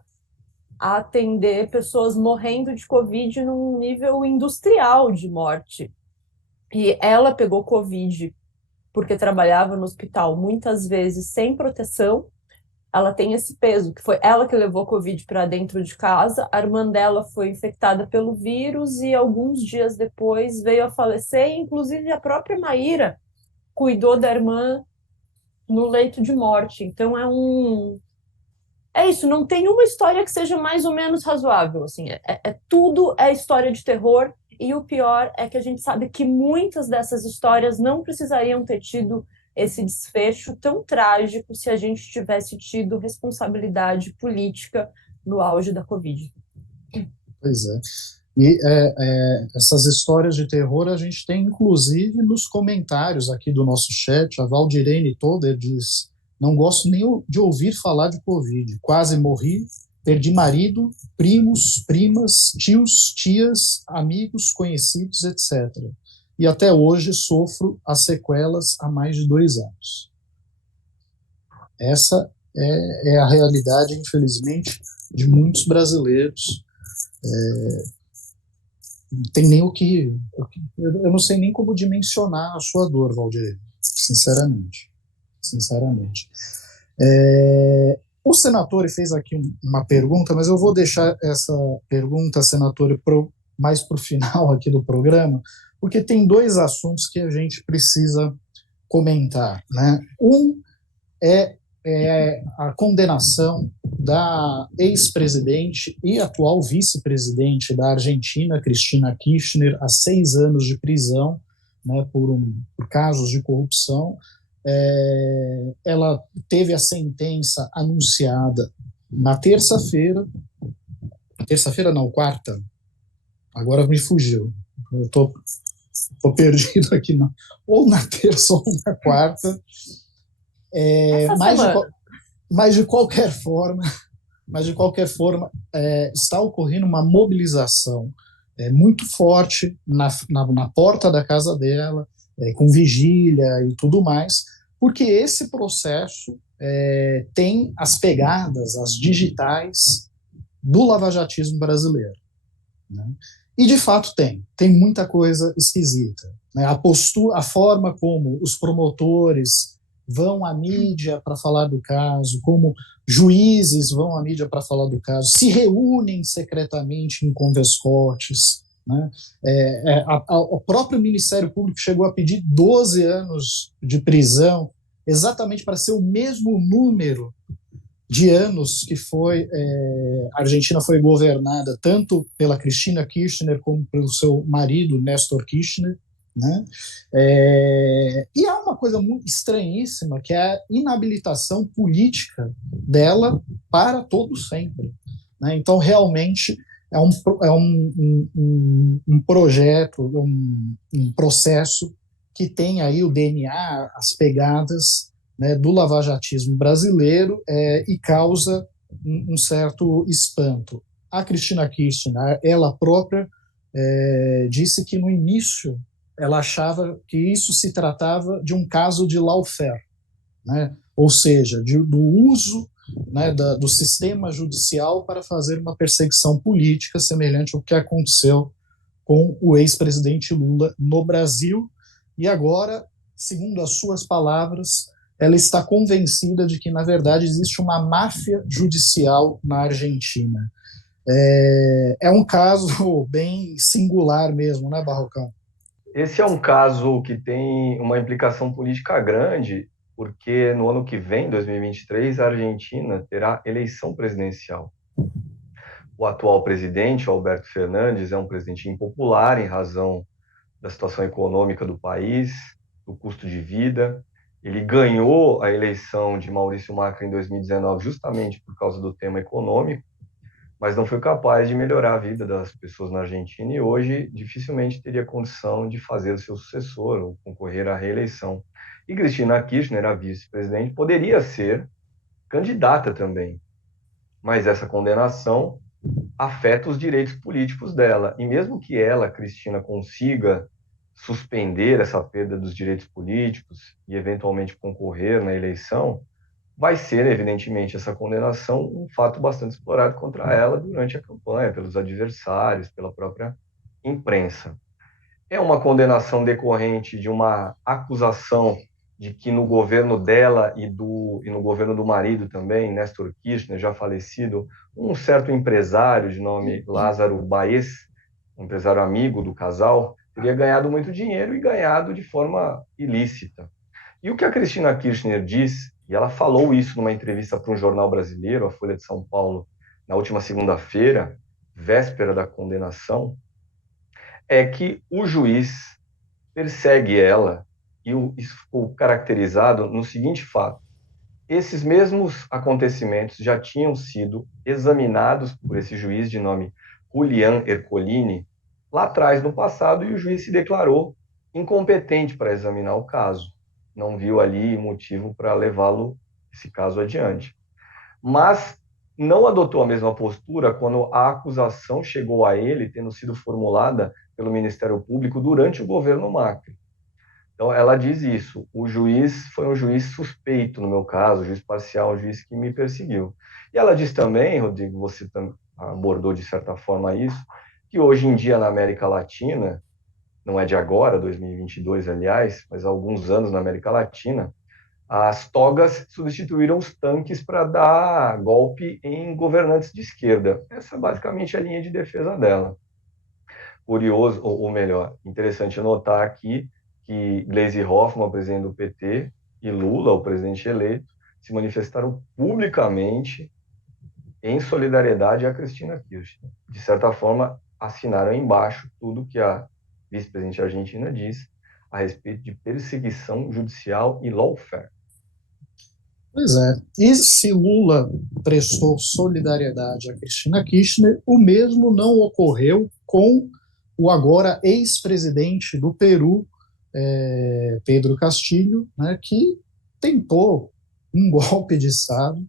a atender pessoas morrendo de Covid num nível industrial de morte. E ela pegou Covid porque trabalhava no hospital muitas vezes sem proteção. Ela tem esse peso, que foi ela que levou Covid para dentro de casa. A irmã dela foi infectada pelo vírus e alguns dias depois veio a falecer, e inclusive a própria Maíra cuidou da irmã no leito de morte. Então é isso, não tem uma história que seja mais ou menos razoável, assim, tudo é história de terror, e o pior é que a gente sabe que muitas dessas histórias não precisariam ter tido esse desfecho tão trágico se a gente tivesse tido responsabilidade política no auge da Covid. Pois é. E essas histórias de terror a gente tem, inclusive, nos comentários aqui do nosso chat. A Valdirene Toder diz: não gosto nem de ouvir falar de Covid. Quase morri, perdi marido, primos, primas, tios, tias, amigos, conhecidos, etc. E até hoje sofro as sequelas há mais de 2 anos. Essa é a realidade, infelizmente, de muitos brasileiros. Não tem nem o que. Eu não sei nem como dimensionar a sua dor, Valdir, sinceramente. Sinceramente. O senador fez aqui uma pergunta, mas eu vou deixar essa pergunta, senador, mais para o final aqui do programa, porque tem 2 assuntos que a gente precisa comentar, né? Um é a condenação da ex-presidente e atual vice-presidente da Argentina, Cristina Kirchner, a 6 anos de prisão, né, por casos de corrupção. Ela teve a sentença anunciada na terça-feira não, quarta, agora me fugiu, eu tô perdido aqui, não. Ou na terça ou na quarta. Mas de qualquer forma, está ocorrendo uma mobilização muito forte na porta da casa dela, com vigília e tudo mais, porque esse processo tem as pegadas, as digitais do lavajatismo brasileiro, né? E de fato tem muita coisa esquisita, né? A forma como os promotores vão à mídia para falar do caso, como juízes vão à mídia para falar do caso, se reúnem secretamente em converscotes, né? O próprio Ministério Público chegou a pedir 12 anos de prisão, exatamente para ser o mesmo número de anos que a Argentina foi governada tanto pela Cristina Kirchner como pelo seu marido, Néstor Kirchner, né? E há uma coisa muito estranhíssima, que é a inabilitação política dela para todo sempre, né? Então, realmente, é um projeto, um processo que tem aí o DNA, as pegadas, né, do lavajatismo brasileiro, e causa um certo espanto. A Cristina Kirchner, ela própria, disse que no início ela achava que isso se tratava de um caso de lawfare, né? Ou seja, do uso, né, do sistema judicial para fazer uma perseguição política semelhante ao que aconteceu com o ex-presidente Lula no Brasil. E agora, segundo as suas palavras, ela está convencida de que, na verdade, existe uma máfia judicial na Argentina. É um caso bem singular mesmo, né, Barrocão? Esse é um caso que tem uma implicação política grande, porque no ano que vem, 2023, a Argentina terá eleição presidencial. O atual presidente, Alberto Fernandes, é um presidente impopular em razão da situação econômica do país, do custo de vida. Ele ganhou a eleição de Maurício Macri em 2019 justamente por causa do tema econômico, mas não foi capaz de melhorar a vida das pessoas na Argentina e hoje dificilmente teria condição de fazer o seu sucessor ou concorrer à reeleição. E Cristina Kirchner, a vice-presidente, poderia ser candidata também, mas essa condenação afeta os direitos políticos dela. E mesmo que ela, Cristina, consiga suspender essa perda dos direitos políticos e eventualmente concorrer na eleição, vai ser, evidentemente, essa condenação um fato bastante explorado contra ela durante a campanha, pelos adversários, pela própria imprensa. É uma condenação decorrente de uma acusação de que no governo dela e no governo do marido também, Néstor Kirchner, já falecido, um certo empresário de nome Lázaro Baez, um empresário amigo do casal, teria ganhado muito dinheiro e ganhado de forma ilícita. E o que a Cristina Kirchner diz, e ela falou isso numa entrevista para um jornal brasileiro, a Folha de São Paulo, na última segunda-feira, véspera da condenação, é que o juiz persegue ela, e isso ficou caracterizado no seguinte fato: esses mesmos acontecimentos já tinham sido examinados por esse juiz de nome Julian Ercolini, lá atrás no passado, e o juiz se declarou incompetente para examinar o caso. Não viu ali motivo para levá-lo, esse caso, adiante. Mas não adotou a mesma postura quando a acusação chegou a ele, tendo sido formulada pelo Ministério Público durante o governo Macri. Então, ela diz isso. O juiz foi um juiz suspeito, no meu caso, juiz parcial, um juiz que me perseguiu. E ela diz também, Rodrigo, você abordou de certa forma isso, que hoje em dia na América Latina, não é de agora, 2022, aliás, mas há alguns anos na América Latina, as togas substituíram os tanques para dar golpe em governantes de esquerda. Essa é basicamente a linha de defesa dela. Curioso, ou melhor, interessante notar aqui que Gleisi Hoffmann, presidente do PT, e Lula, o presidente eleito, se manifestaram publicamente em solidariedade a Cristina Kirchner. De certa forma, assinaram embaixo tudo que a vice-presidente argentina diz a respeito de perseguição judicial e lawfare. Pois é. E se Lula prestou solidariedade a Cristina Kirchner, o mesmo não ocorreu com o agora ex-presidente do Peru, Pedro Castillo, né, que tentou um golpe de Estado,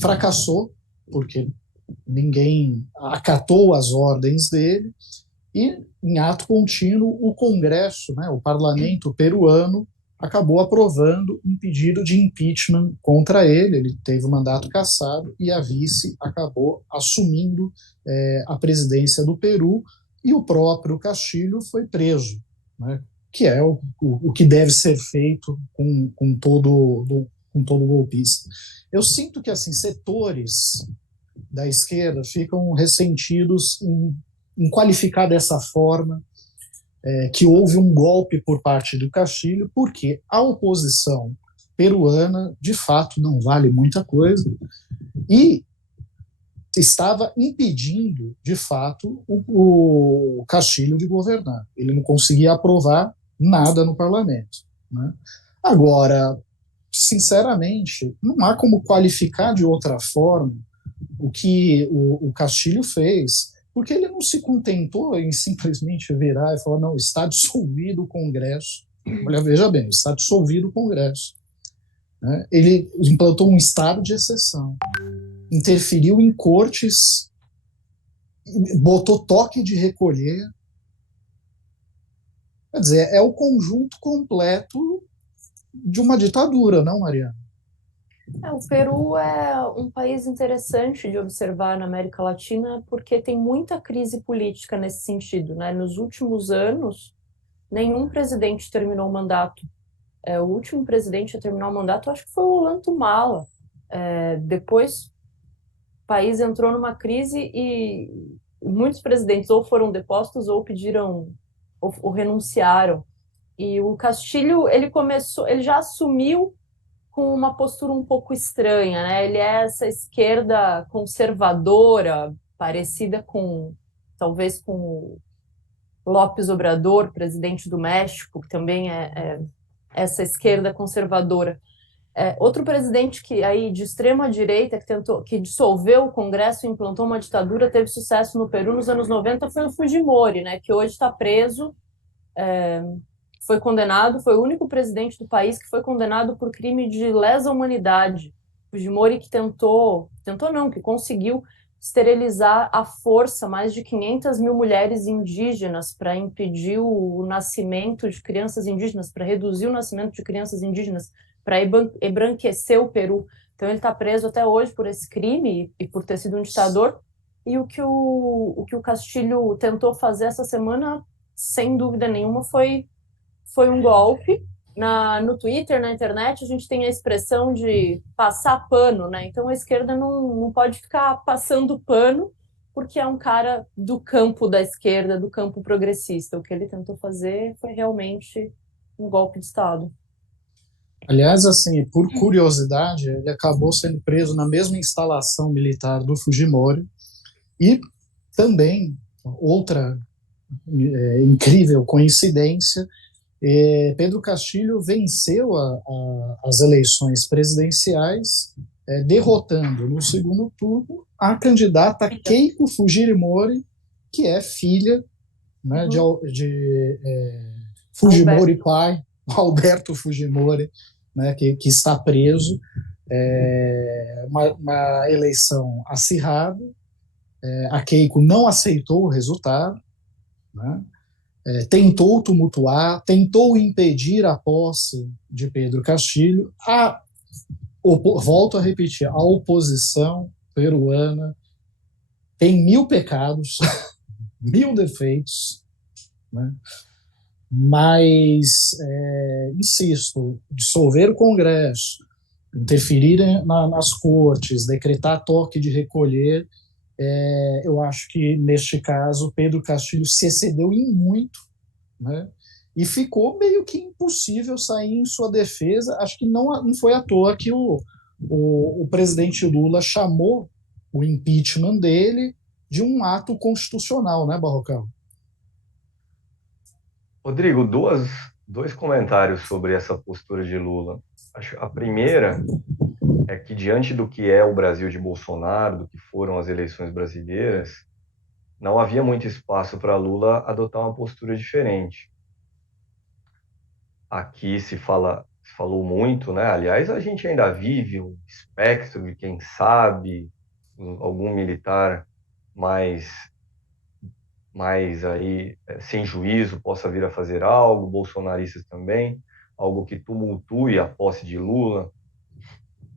fracassou, porque ninguém acatou as ordens dele, e, em ato contínuo, o Congresso, né, o parlamento peruano, acabou aprovando um pedido de impeachment contra ele. Ele teve o mandato cassado e a vice acabou assumindo a presidência do Peru, e o próprio Castillo foi preso, né, que é o que deve ser feito com todo golpista. Eu sinto que assim, setores da esquerda ficam ressentidos em qualificar dessa forma que houve um golpe por parte do Castillo, porque a oposição peruana, de fato, não vale muita coisa, e estava impedindo, de fato, o Castillo de governar. Ele não conseguia aprovar nada no parlamento, né? Agora, sinceramente, não há como qualificar de outra forma o que o Castillo fez, porque ele não se contentou em simplesmente virar e falar, não, está dissolvido o Congresso. Olha, veja bem, está dissolvido o Congresso, né? Ele implantou um estado de exceção, interferiu em cortes, botou toque de recolher. Quer dizer, é o conjunto completo de uma ditadura, não, Mariana? O Peru é um país interessante de observar na América Latina porque tem muita crise política nesse sentido, né? Nos últimos anos, nenhum presidente terminou o mandato. O último presidente a terminar o mandato, acho que foi o Ollanta Depois, o país entrou numa crise e muitos presidentes ou foram depostos ou pediram ou renunciaram. E o Castillo, ele já assumiu com uma postura um pouco estranha, né? Ele é essa esquerda conservadora, parecida talvez com o López Obrador, presidente do México, que também é essa esquerda conservadora. Outro presidente de extrema direita que dissolveu o Congresso e implantou uma ditadura, teve sucesso no Peru nos anos 90, foi o Fujimori, né? Que hoje está preso. Foi condenado, foi o único presidente do país que foi condenado por crime de lesa humanidade. Fujimori que conseguiu esterilizar à força mais de 500 mil mulheres indígenas para impedir o nascimento de crianças indígenas, para reduzir o nascimento de crianças indígenas, para embranquecer o Peru. Então ele está preso até hoje por esse crime e por ter sido um ditador. E o que o Castillo tentou fazer essa semana, sem dúvida nenhuma, foi um golpe. No Twitter, na internet, a gente tem a expressão de passar pano, né? Então a esquerda não pode ficar passando pano porque é um cara do campo da esquerda, do campo progressista. O que ele tentou fazer foi realmente um golpe de Estado. Aliás, assim, por curiosidade, ele acabou sendo preso na mesma instalação militar do Fujimori, e também, outra incrível coincidência, Pedro Castillo venceu as eleições presidenciais derrotando no segundo turno a candidata Keiko Fujimori, que é filha, né, de Fujimori pai, Alberto Fujimori, né, que está preso. Uma eleição acirrada. A Keiko não aceitou o resultado, né, tentou tumultuar, tentou impedir a posse de Pedro Castilho. Volto a repetir, a oposição peruana tem 1000 pecados, 1000 defeitos, né? Mas, insisto, dissolver o Congresso, interferir nas cortes, decretar toque de recolher, eu acho que, neste caso, Pedro Castilho se excedeu em muito, né? E ficou meio que impossível sair em sua defesa. Acho que não foi à toa que o presidente Lula chamou o impeachment dele de um ato constitucional, né, Barrocão? Rodrigo, dois comentários sobre essa postura de Lula. A primeira é que, diante do que é o Brasil de Bolsonaro, do que foram as eleições brasileiras, não havia muito espaço para Lula adotar uma postura diferente. Aqui se falou muito, né? Aliás, a gente ainda vive um espectro de quem sabe algum militar mais aí sem juízo possa vir a fazer algo, bolsonaristas também, algo que tumultue a posse de Lula.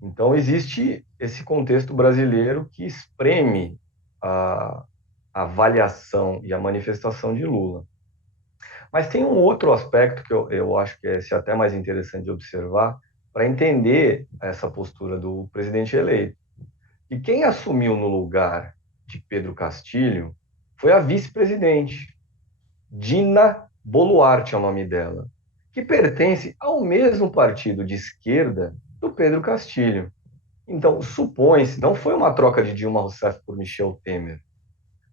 Então existe esse contexto brasileiro que espreme a avaliação e a manifestação de Lula. Mas tem um outro aspecto que eu acho que é até mais interessante de observar para entender essa postura do presidente eleito. E quem assumiu no lugar de Pedro Castilho foi a vice-presidente, Dina Boluarte é o nome dela, que pertence ao mesmo partido de esquerda do Pedro Castilho. Então, supõe-se, não foi uma troca de Dilma Rousseff por Michel Temer,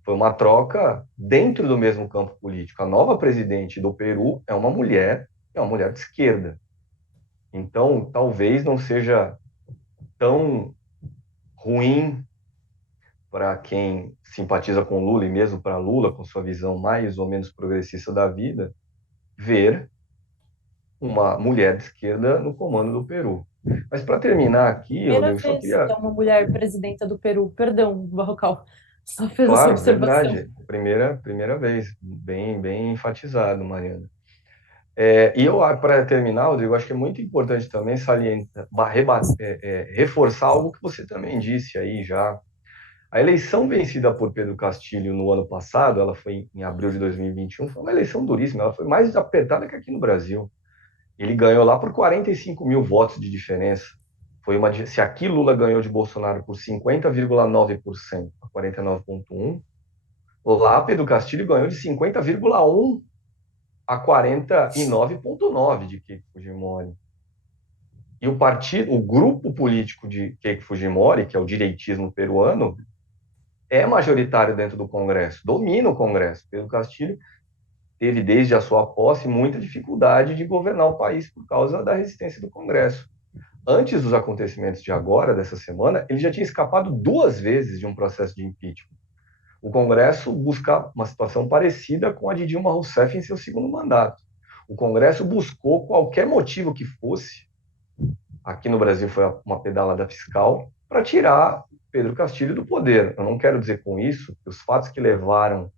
foi uma troca dentro do mesmo campo político. A nova presidente do Peru é uma mulher de esquerda. Então, talvez não seja tão ruim para quem simpatiza com Lula e mesmo para Lula, com sua visão mais ou menos progressista da vida, ver uma mulher de esquerda no comando do Peru. Mas para terminar aqui, Primeira Rodrigo, só vez que queria... é uma mulher presidenta do Peru. Perdão, Barrocal. Só fez essa Claro, observação. verdade. Primeira vez. Bem enfatizado, Mariana. E eu, para terminar, Rodrigo, acho que é muito importante também salientar, reforçar algo que você também disse aí já. A eleição vencida por Pedro Castilho no ano passado, ela foi em abril de 2021, foi uma eleição duríssima, ela foi mais apertada que aqui no Brasil. Ele ganhou lá por 45 mil votos de diferença. Se aqui Lula ganhou de Bolsonaro por 50,9% a 49,1%, lá Pedro Castilho ganhou de 50,1% a 49,9% de Keiko Fujimori. E o grupo político de Keiko Fujimori, que é o direitismo peruano, é majoritário dentro do Congresso, domina o Congresso. Pedro Castilho teve, desde a sua posse, muita dificuldade de governar o país por causa da resistência do Congresso. Antes dos acontecimentos de agora, dessa semana, ele já tinha escapado 2 vezes de um processo de impeachment. O Congresso busca uma situação parecida com a de Dilma Rousseff em seu segundo mandato. O Congresso buscou qualquer motivo que fosse, aqui no Brasil foi uma pedalada fiscal, para tirar Pedro Castilho do poder. Eu não quero dizer com isso que os fatos que levaram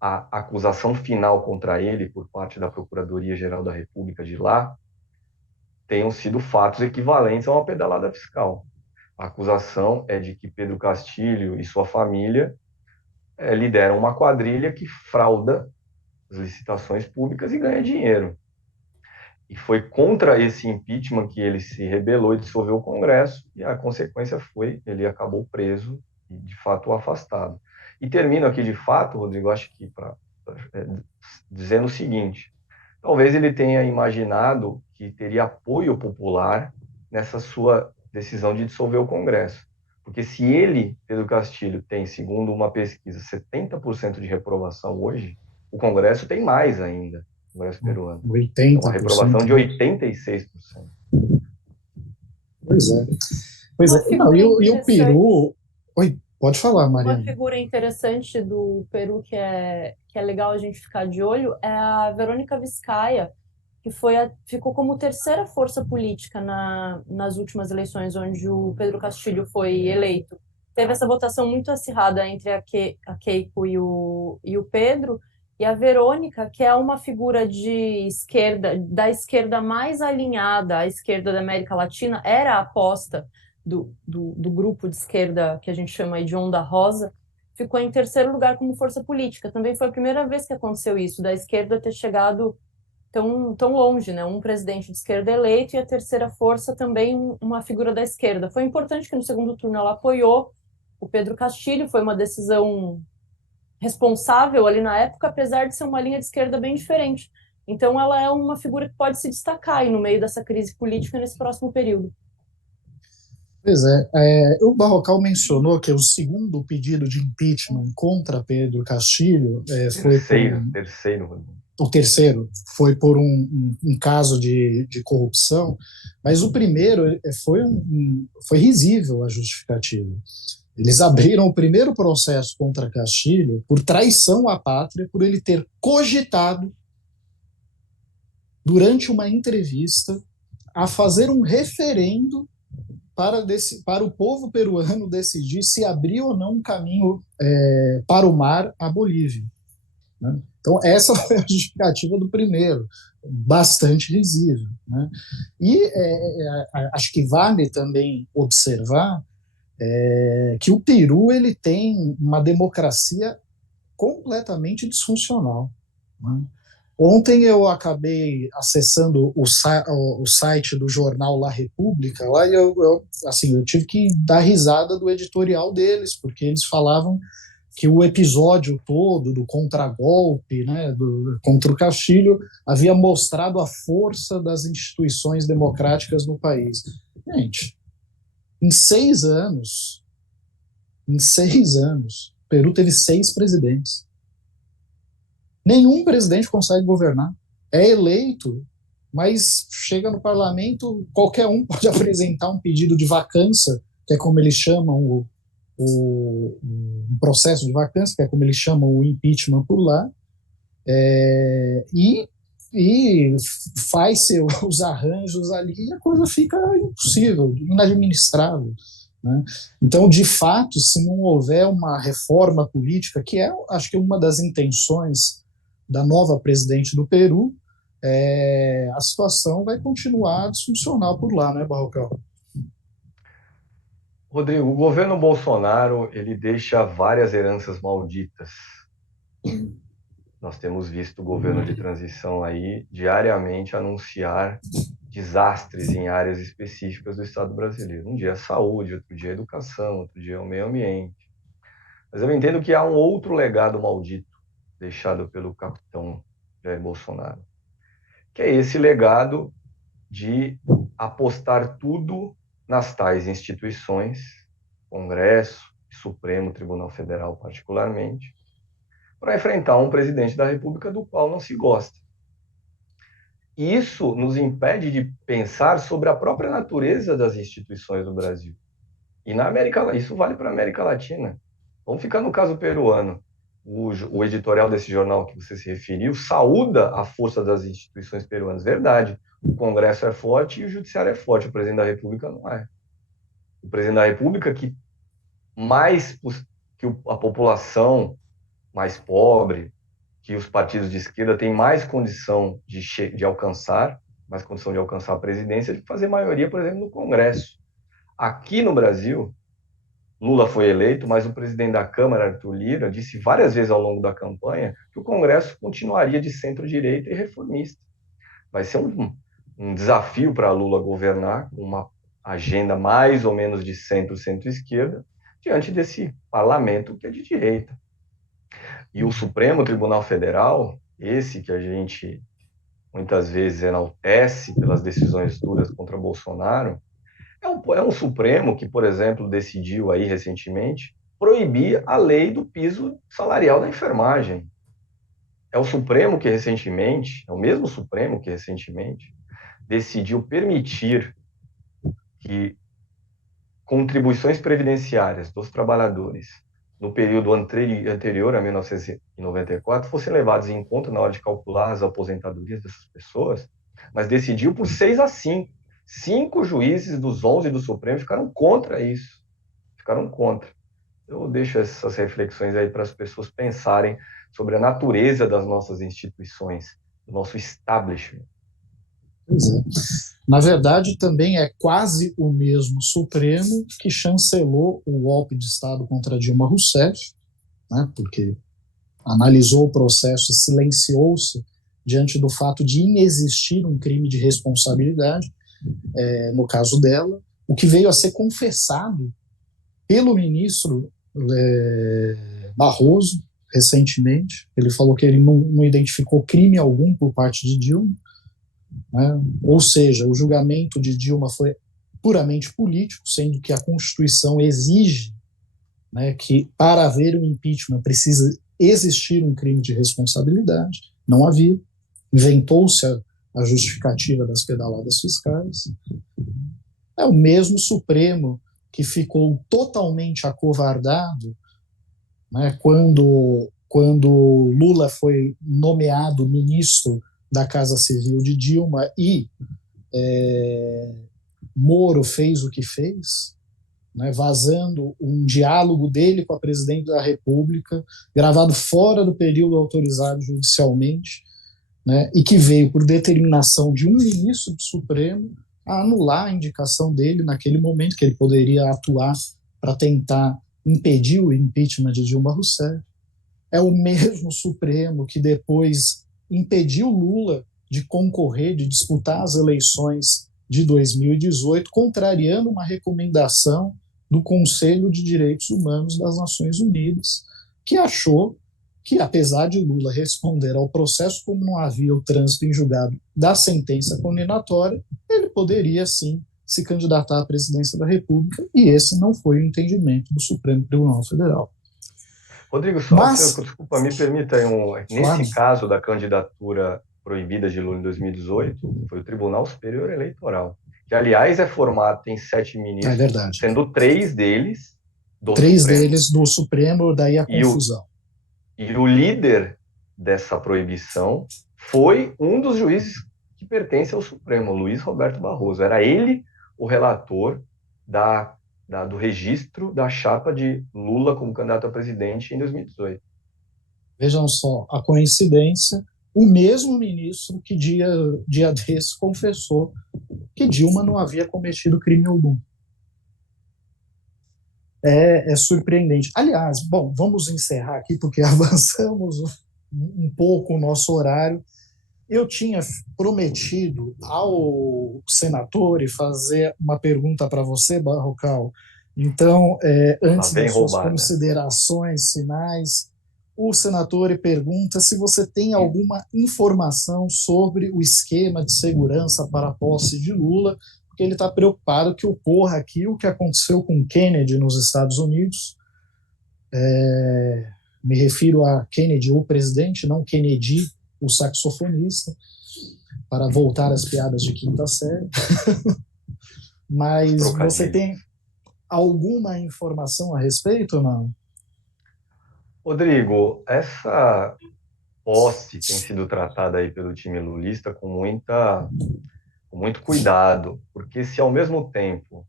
à acusação final contra ele por parte da Procuradoria-Geral da República de lá tenham sido fatos equivalentes a uma pedalada fiscal. A acusação é de que Pedro Castilho e sua família lideram uma quadrilha que frauda as licitações públicas e ganha dinheiro. E foi contra esse impeachment que ele se rebelou e dissolveu o Congresso, e a consequência foi ele acabou preso e, de fato, afastado. E termino aqui, de fato, Rodrigo, acho que dizendo o seguinte: talvez ele tenha imaginado que teria apoio popular nessa sua decisão de dissolver o Congresso. Porque se ele, Pedro Castilho, tem, segundo uma pesquisa, 70% de reprovação hoje, o Congresso tem mais ainda, o Congresso peruano. 80%. Uma reprovação de 86%. Pois é. Pois Uma é, não, figura e o interessante. Peru. Oi, pode falar, Uma Mariana. figura interessante do Peru que é legal a gente ficar de olho é a Verônica Vizcaia, que ficou como terceira força política nas últimas eleições, onde o Pedro Castilho foi eleito. Teve essa votação muito acirrada entre a Keiko e o Pedro, e a Verônica, que é uma figura de esquerda, da esquerda mais alinhada à esquerda da América Latina, era a aposta do grupo de esquerda que a gente chama aí de Onda Rosa, ficou em terceiro lugar como força política. Também foi a primeira vez que aconteceu isso, da esquerda ter chegado tão longe, né? Um presidente de esquerda eleito e a terceira força também uma figura da esquerda. Foi importante que no segundo turno ela apoiou o Pedro Castilho, foi uma decisão responsável ali na época, apesar de ser uma linha de esquerda bem diferente. Então ela é uma figura que pode se destacar aí no meio dessa crise política nesse próximo período. Pois o Barrocal mencionou que o segundo pedido de impeachment contra Pedro Castilho foi por Terceiro, Rodrigo. o terceiro foi por um caso de corrupção, mas o primeiro foi risível a justificativa. Eles abriram o primeiro processo contra Castilho por traição à pátria, por ele ter cogitado, durante uma entrevista, a fazer um referendo para o povo peruano decidir se abrir ou não um caminho para o mar à Bolívia. Né? Então, essa foi a justificativa do primeiro, bastante risível. Né? E acho que vale também observar que o Peru ele tem uma democracia completamente disfuncional. Né? Ontem eu acabei acessando o site do jornal La República, lá e eu tive que dar risada do editorial deles, porque eles falavam que o episódio todo do contragolpe, né, contra o Castilho, havia mostrado a força das instituições democráticas no país. Gente, em 6 anos, o Peru teve 6 presidentes. Nenhum presidente consegue governar. É eleito, mas chega no parlamento, qualquer um pode apresentar um pedido de vacância, que é como eles chamam um processo de vacância, que é como eles chamam o impeachment por lá, e faz os arranjos ali e a coisa fica impossível, inadministrável. Né? Então, de fato, se não houver uma reforma política, que acho que uma das intenções da nova presidente do Peru, a situação vai continuar disfuncional por lá, né, Barrocal? Rodrigo, o governo Bolsonaro, ele deixa várias heranças malditas. Nós temos visto o governo de transição aí diariamente anunciar desastres em áreas específicas do Estado brasileiro. Um dia é saúde, outro dia é educação, outro dia é o meio ambiente. Mas eu entendo que há um outro legado maldito deixado pelo capitão Jair Bolsonaro, que é esse legado de apostar tudo nas tais instituições, Congresso, Supremo Tribunal Federal particularmente, para enfrentar um presidente da República do qual não se gosta. E isso nos impede de pensar sobre a própria natureza das instituições do Brasil. E na América, isso vale para a América Latina. Vamos ficar no caso peruano. O editorial desse jornal que você se referiu saúda a força das instituições peruanas. Verdade. O Congresso é forte e o Judiciário é forte. O presidente da República não é. O presidente da República que a população mais pobre, que os partidos de esquerda têm mais condição de alcançar, mais condição de alcançar a presidência, de fazer maioria, por exemplo, no Congresso. Aqui no Brasil, Lula foi eleito, mas o presidente da Câmara, Arthur Lira, disse várias vezes ao longo da campanha que o Congresso continuaria de centro-direita e reformista. Vai ser um desafio para Lula governar com uma agenda mais ou menos de centro-esquerda, diante desse parlamento que é de direita. E o Supremo Tribunal Federal, esse que a gente muitas vezes enaltece pelas decisões duras contra Bolsonaro, é um Supremo que, por exemplo, decidiu aí recentemente proibir a lei do piso salarial da enfermagem. É o Supremo que recentemente, é o mesmo Supremo que recentemente decidiu permitir que contribuições previdenciárias dos trabalhadores no período anterior a 1994 fossem levados em conta na hora de calcular as aposentadorias dessas pessoas, mas decidiu por 6-5. 5 juízes dos 11 do Supremo ficaram contra isso. Ficaram contra. Eu deixo essas reflexões aí para as pessoas pensarem sobre a natureza das nossas instituições, do nosso establishment. Pois é. Na verdade, também é quase o mesmo Supremo que chancelou o golpe de Estado contra Dilma Rousseff, né, porque analisou o processo e silenciou-se diante do fato de inexistir um crime de responsabilidade, no caso dela, o que veio a ser confessado pelo ministro Barroso, recentemente. Ele falou que ele não identificou crime algum por parte de Dilma, né? Ou seja, o julgamento de Dilma foi puramente político, sendo que a Constituição exige, né, que para haver um impeachment precisa existir um crime de responsabilidade. Não havia. Inventou-se a justificativa das pedaladas fiscais. É o mesmo Supremo que ficou totalmente acovardado, né, quando Lula foi nomeado ministro da Casa Civil de Dilma e Moro fez o que fez, né, vazando um diálogo dele com a presidente da República, gravado fora do período autorizado judicialmente, né, e que veio por determinação de um ministro do Supremo a anular a indicação dele naquele momento, que ele poderia atuar para tentar impedir o impeachment de Dilma Rousseff. É o mesmo Supremo que depois impediu Lula de concorrer, de disputar as eleições de 2018, contrariando uma recomendação do Conselho de Direitos Humanos das Nações Unidas, que achou que, apesar de Lula responder ao processo, como não havia o trânsito em julgado da sentença condenatória, ele poderia, sim, se candidatar à presidência da República, e esse não foi o entendimento do Supremo Tribunal Federal. Rodrigo, desculpa, me permita, nesse caso da candidatura proibida de Lula em 2018, foi o Tribunal Superior Eleitoral, que, aliás, é formado, tem 7 ministros, sendo 3 deles do Supremo, daí a confusão. E o líder dessa proibição foi um dos juízes que pertence ao Supremo, Luiz Roberto Barroso. Era ele o relator do registro da chapa de Lula como candidato a presidente em 2018. Vejam só, a coincidência, o mesmo ministro que dia desse confessou que Dilma não havia cometido crime algum. É surpreendente. Aliás, bom, vamos encerrar aqui, porque avançamos um pouco o nosso horário. Eu tinha prometido ao senador fazer uma pergunta para você, Barrocal. Então, antes das suas considerações finais, o senador pergunta se você tem alguma informação sobre o esquema de segurança para a posse de Lula, porque ele está preocupado que ocorra aqui o que aconteceu com Kennedy nos Estados Unidos. Me refiro a Kennedy, o presidente, não Kennedy, o saxofonista, para voltar às piadas de quinta série. Mas você tem alguma informação a respeito ou não? Rodrigo, essa posse tem sido tratada aí pelo time lulista com muito cuidado, porque se ao mesmo tempo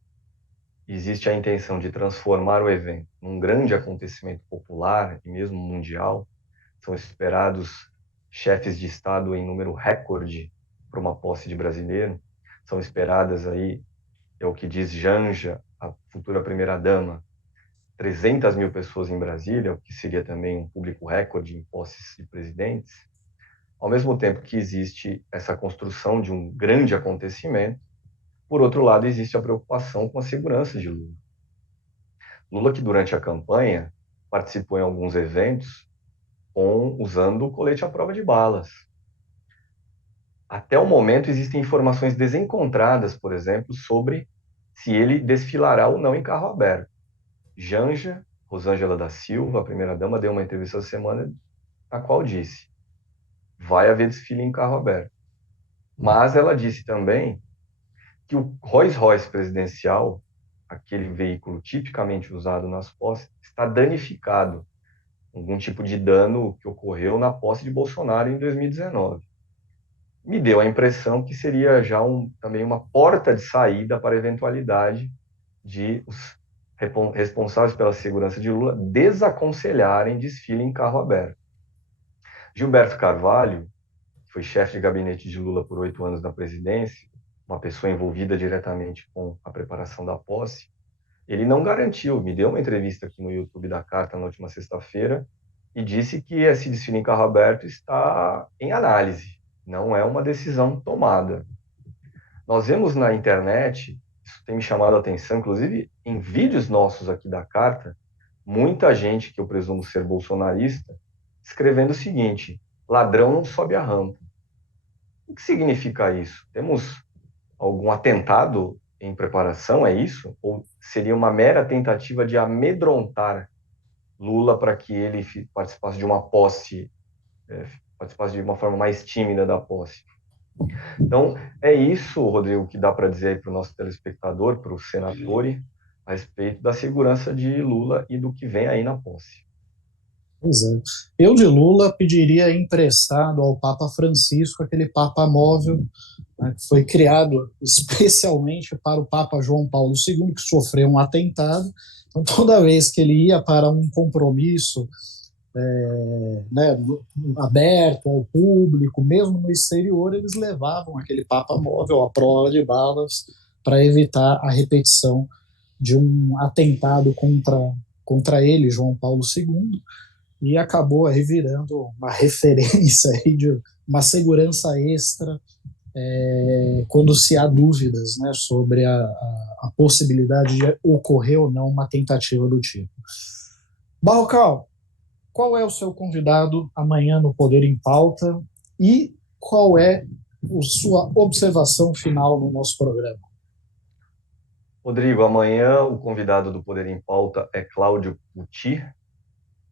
existe a intenção de transformar o evento num grande acontecimento popular e mesmo mundial, são esperados chefes de Estado em número recorde para uma posse de brasileiro, são esperadas aí, é o que diz Janja, a futura primeira-dama, 300 mil pessoas em Brasília, o que seria também um público recorde em posses de presidentes. Ao mesmo tempo que existe essa construção de um grande acontecimento, por outro lado, existe a preocupação com a segurança de Lula. Lula, que durante a campanha participou em alguns eventos usando o colete à prova de balas. Até o momento, existem informações desencontradas, por exemplo, sobre se ele desfilará ou não em carro aberto. Janja, Rosângela da Silva, a primeira-dama, deu uma entrevista essa semana, na qual disse: vai haver desfile em carro aberto. Mas ela disse também que o Rolls Royce presidencial aquele veículo tipicamente usado nas posses está danificado, algum tipo de dano que ocorreu na posse de Bolsonaro em 2019. Me deu a impressão que seria já também uma porta de saída para a eventualidade de os responsáveis pela segurança de Lula desaconselharem desfile em carro aberto. Gilberto Carvalho, que foi chefe de gabinete de Lula por 8 anos na presidência, uma pessoa envolvida diretamente com a preparação da posse, ele não garantiu, me deu uma entrevista aqui no YouTube da Carta na última sexta-feira e disse que esse desfile em carro aberto está em análise, não é uma decisão tomada. Nós vemos na internet, isso tem me chamado a atenção, inclusive em vídeos nossos aqui da Carta, muita gente que eu presumo ser bolsonarista, escrevendo o seguinte: ladrão não sobe a rampa. O que significa isso? Temos algum atentado em preparação, é isso? Ou seria uma mera tentativa de amedrontar Lula para que ele participasse de uma posse, participasse de uma forma mais tímida da posse? Então, é isso, Rodrigo, que dá para dizer aí para o nosso telespectador, para o senatore, a respeito da segurança de Lula e do que vem aí na posse. Pois é. Eu, de Lula, pediria emprestado ao Papa Francisco aquele Papa móvel, né, que foi criado especialmente para o Papa João Paulo II, que sofreu um atentado. Então, toda vez que ele ia para um compromisso né, aberto ao público, mesmo no exterior, eles levavam aquele Papa móvel à prova de balas para evitar a repetição de um atentado contra ele, João Paulo II, e acabou aí virando uma referência aí de uma segurança extra quando se há dúvidas, né, sobre a possibilidade de ocorrer ou não uma tentativa do tipo. Barrocal, qual é o seu convidado amanhã no Poder em Pauta e qual é a sua observação final no nosso programa? Rodrigo, amanhã o convidado do Poder em Pauta é Cláudio Pucci,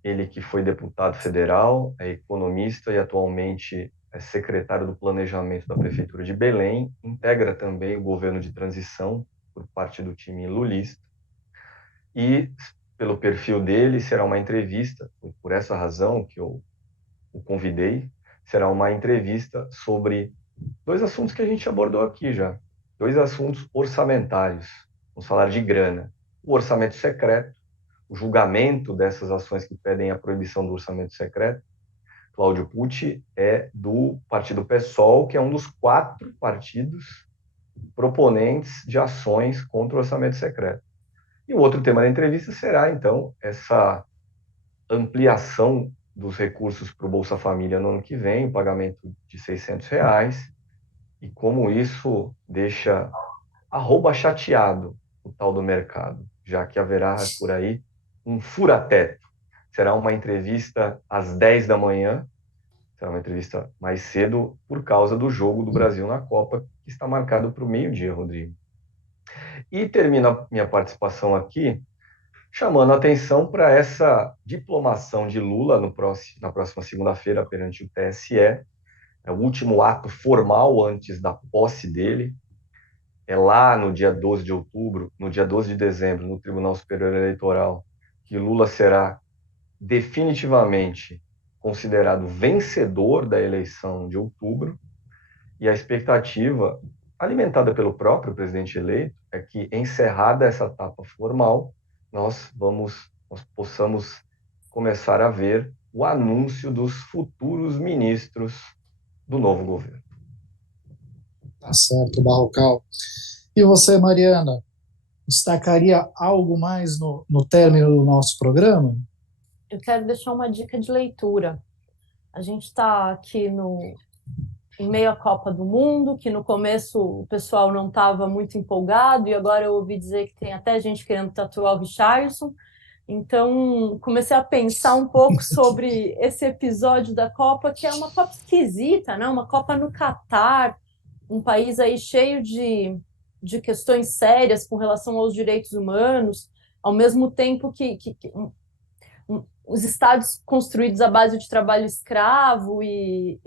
ele que foi deputado federal, é economista e atualmente é secretário do Planejamento da Prefeitura de Belém, integra também o governo de transição por parte do time lulista. E, pelo perfil dele, será uma entrevista, por essa razão que eu o convidei, será uma entrevista sobre 2 assuntos que a gente abordou aqui já, 2 assuntos orçamentários. Vamos falar de grana. O orçamento secreto, o julgamento dessas ações que pedem a proibição do orçamento secreto. Cláudio Pucci é do partido PSOL, que é um dos 4 partidos proponentes de ações contra o orçamento secreto. E o outro tema da entrevista será, então, essa ampliação dos recursos para o Bolsa Família no ano que vem, o pagamento de R$600, e como isso deixa chateado o tal do mercado, já que haverá por aí um fura-teto. Será uma entrevista às 10 da manhã, será uma entrevista mais cedo por causa do jogo do Brasil na Copa, que está marcado para o meio-dia, Rodrigo. E termino a minha participação aqui chamando a atenção para essa diplomação de Lula na próxima segunda-feira perante o TSE. É o último ato formal antes da posse dele. É lá no dia 12 de outubro, no dia 12 de dezembro, no Tribunal Superior Eleitoral, que Lula será definitivamente considerado vencedor da eleição de outubro. E a expectativa, alimentada pelo próprio presidente eleito, é que, encerrada essa etapa formal, nós possamos começar a ver o anúncio dos futuros ministros do novo governo. Tá certo, Barrocal. E você, Mariana, destacaria algo mais no término do nosso programa? Eu quero deixar uma dica de leitura. A gente está aqui em meio à Copa do Mundo, que no começo o pessoal não estava muito empolgado, e agora eu ouvi dizer que tem até gente querendo tatuar o Richarlison. Então, comecei a pensar um pouco sobre esse episódio da Copa, que é uma Copa esquisita, né? Uma Copa no Catar, um país aí cheio de questões sérias com relação aos direitos humanos, ao mesmo tempo que os estádios construídos à base de trabalho escravo e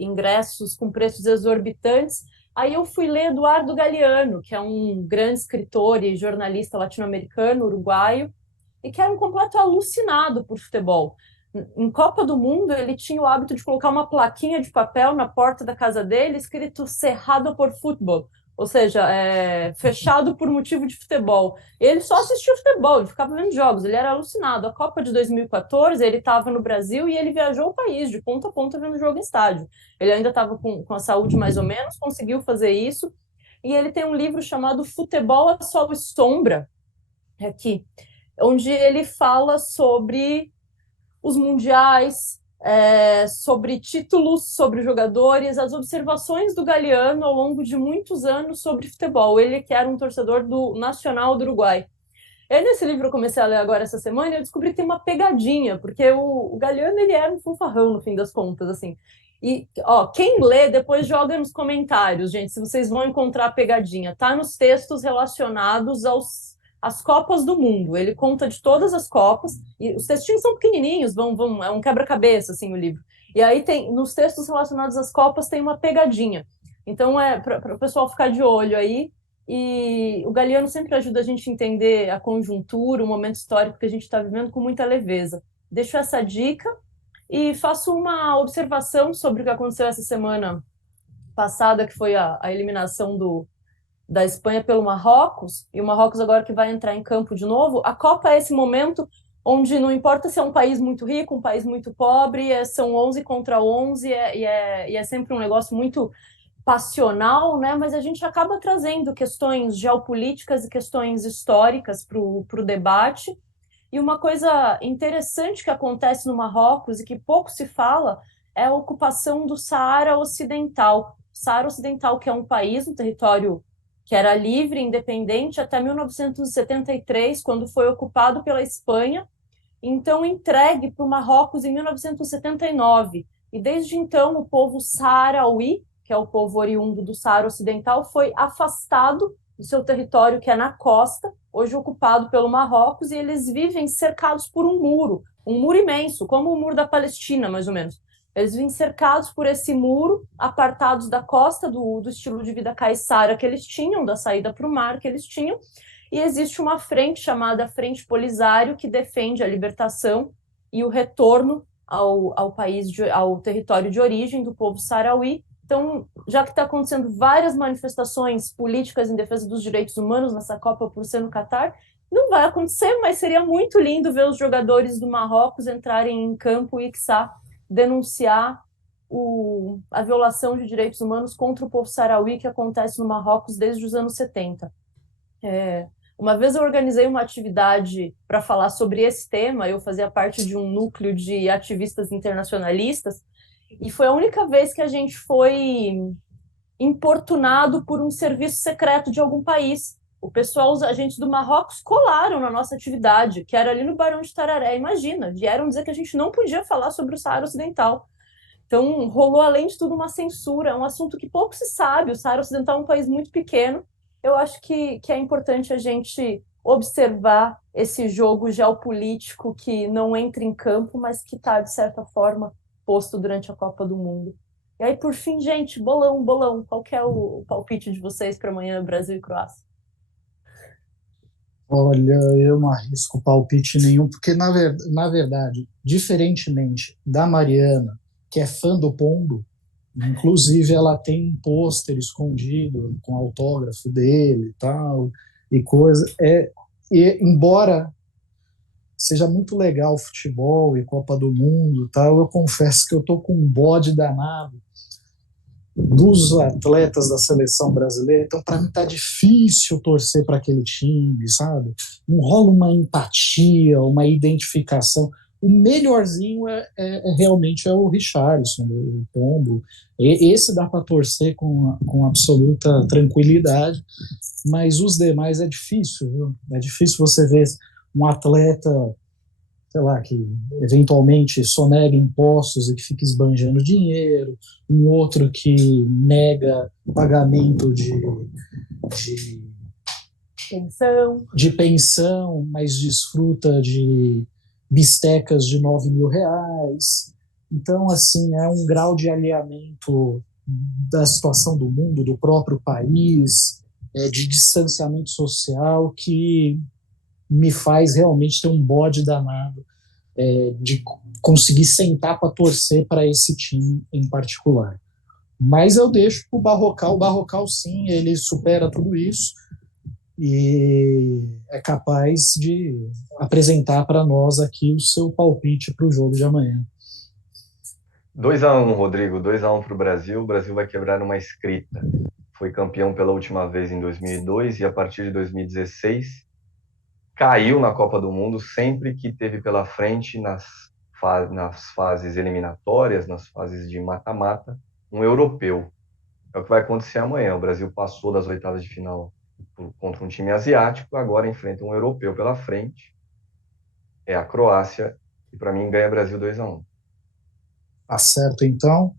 ingressos com preços exorbitantes Aí eu fui ler Eduardo Galeano, que é um grande escritor e jornalista latino-americano, uruguaio, e que era um completo alucinado por futebol. Em Copa do Mundo, ele tinha o hábito de colocar uma plaquinha de papel na porta da casa dele, escrito Cerrado por Futebol, ou seja, fechado por motivo de futebol. Ele só assistia futebol, ele ficava vendo jogos, ele era alucinado. A Copa de 2014, ele estava no Brasil e ele viajou o país de ponta a ponta vendo jogo em estádio. Ele ainda estava com a saúde mais ou menos, conseguiu fazer isso. E ele tem um livro chamado Futebol a Sol e Sombra, aqui, onde ele fala sobre os mundiais, sobre títulos, sobre jogadores, as observações do Galeano ao longo de muitos anos sobre futebol. Ele que era um torcedor do Nacional do Uruguai. E nesse livro eu comecei a ler agora essa semana e eu descobri que tem uma pegadinha, porque o Galeano ele era um fanfarrão no fim das contas, assim. E, ó, quem lê, depois joga nos comentários, gente, se vocês vão encontrar a pegadinha. Tá nos textos relacionados às Copas do Mundo. Ele conta de todas as Copas, e os textinhos são pequenininhos, é um quebra-cabeça, assim, o livro. E aí tem, nos textos relacionados às Copas, tem uma pegadinha. Então, para o pessoal ficar de olho aí. E o Galeano sempre ajuda a gente a entender a conjuntura, o momento histórico que a gente está vivendo com muita leveza. Deixo essa dica e faço uma observação sobre o que aconteceu essa semana passada, que foi a eliminação da Espanha pelo Marrocos, e o Marrocos agora que vai entrar em campo de novo. A Copa é esse momento onde não importa se é um país muito rico, um país muito pobre, são 11 contra 11, e é sempre um negócio muito passional, né? Mas a gente acaba trazendo questões geopolíticas e questões históricas para o debate. E uma coisa interessante que acontece no Marrocos e que pouco se fala é a ocupação do Saara Ocidental. Saara Ocidental, que é um país, um território que era livre, independente, até 1973, quando foi ocupado pela Espanha, então entregue para o Marrocos em 1979. E desde então, o povo saarauí, que é o povo oriundo do Saara Ocidental, foi afastado do seu território, que é na costa, hoje ocupado pelo Marrocos, e eles vivem cercados por um muro imenso, como o muro da Palestina, mais ou menos. Eles vivem cercados por esse muro, apartados da costa, do estilo de vida caiçara que eles tinham, da saída para o mar que eles tinham, e existe uma frente chamada Frente Polisário que defende a libertação e o retorno ao território de origem do povo sarauí. Então, já que está acontecendo várias manifestações políticas em defesa dos direitos humanos nessa Copa por ser no Catar, não vai acontecer, mas seria muito lindo ver os jogadores do Marrocos entrarem em campo e, quiçá, denunciar a violação de direitos humanos contra o povo sarauí que acontece no Marrocos desde os anos 70. Uma vez eu organizei uma atividade para falar sobre esse tema, eu fazia parte de um núcleo de ativistas internacionalistas, e foi a única vez que a gente foi importunado por um serviço secreto de algum país. O pessoal, os agentes do Marrocos, colaram na nossa atividade, que era ali no Barão de Tararé. Imagina, vieram dizer que a gente não podia falar sobre o Saara Ocidental. Então, rolou, além de tudo, uma censura, um assunto que pouco se sabe. O Saara Ocidental é um país muito pequeno. Eu acho que é importante a gente observar esse jogo geopolítico que não entra em campo, mas que está, de certa forma, posto durante a Copa do Mundo. E aí, por fim, gente, bolão. Qual que é o palpite de vocês para amanhã, Brasil e Croácia? Olha, eu não arrisco palpite nenhum, porque, na verdade, diferentemente da Mariana, que é fã do Pombo, inclusive ela tem um pôster escondido com autógrafo dele e tal, e coisa. E embora seja muito legal o futebol e Copa do Mundo e tal, eu confesso que eu tô com um bode danado dos atletas da seleção brasileira, então para mim tá difícil torcer para aquele time, sabe? Não rola uma empatia, uma identificação. O melhorzinho realmente o Richarlison, o Pombo. Esse dá para torcer com absoluta tranquilidade, mas os demais é difícil, viu? É difícil você ver um atleta, sei lá, que eventualmente sonega impostos e que fica esbanjando dinheiro, um outro que nega pagamento de pensão, mas desfruta de bistecas de R$ 9.000. Então, assim, é um grau de alinhamento da situação do mundo, do próprio país, de distanciamento social, que me faz realmente ter um bode danado de conseguir sentar para torcer para esse time em particular. Mas eu deixo para o Barrocal sim, ele supera tudo isso e é capaz de apresentar para nós aqui o seu palpite para o jogo de amanhã. 2-1, Rodrigo, 2-1 para o Brasil. O Brasil vai quebrar uma escrita. Foi campeão pela última vez em 2002 e a partir de 2016 caiu na Copa do Mundo sempre que teve pela frente nas fases eliminatórias, nas fases de mata-mata, um europeu. É o que vai acontecer amanhã. O Brasil passou das oitavas de final contra um time asiático, agora enfrenta um europeu pela frente. É a Croácia e para mim ganha Brasil 2-1. Tá certo, então.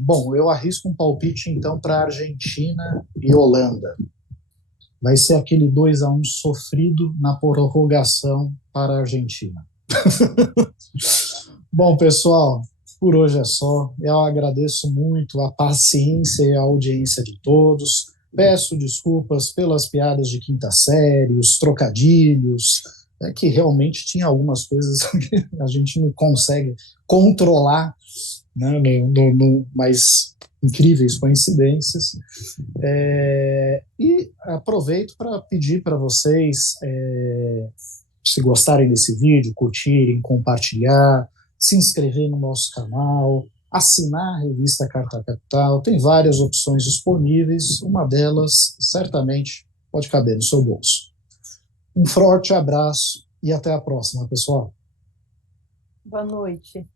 Bom, eu arrisco um palpite, então, para Argentina e Holanda. Vai ser aquele 2-1 sofrido na prorrogação para a Argentina. Bom, pessoal, por hoje é só. Eu agradeço muito a paciência e a audiência de todos. Peço desculpas pelas piadas de quinta série, os trocadilhos, que realmente tinha algumas coisas que a gente não consegue controlar, né, mas incríveis coincidências. E aproveito para pedir para vocês, se gostarem desse vídeo, curtirem, compartilhar, se inscrever no nosso canal, assinar a revista Carta Capital. Tem várias opções disponíveis, uma delas certamente pode caber no seu bolso. Um forte abraço e até a próxima, pessoal. Boa noite.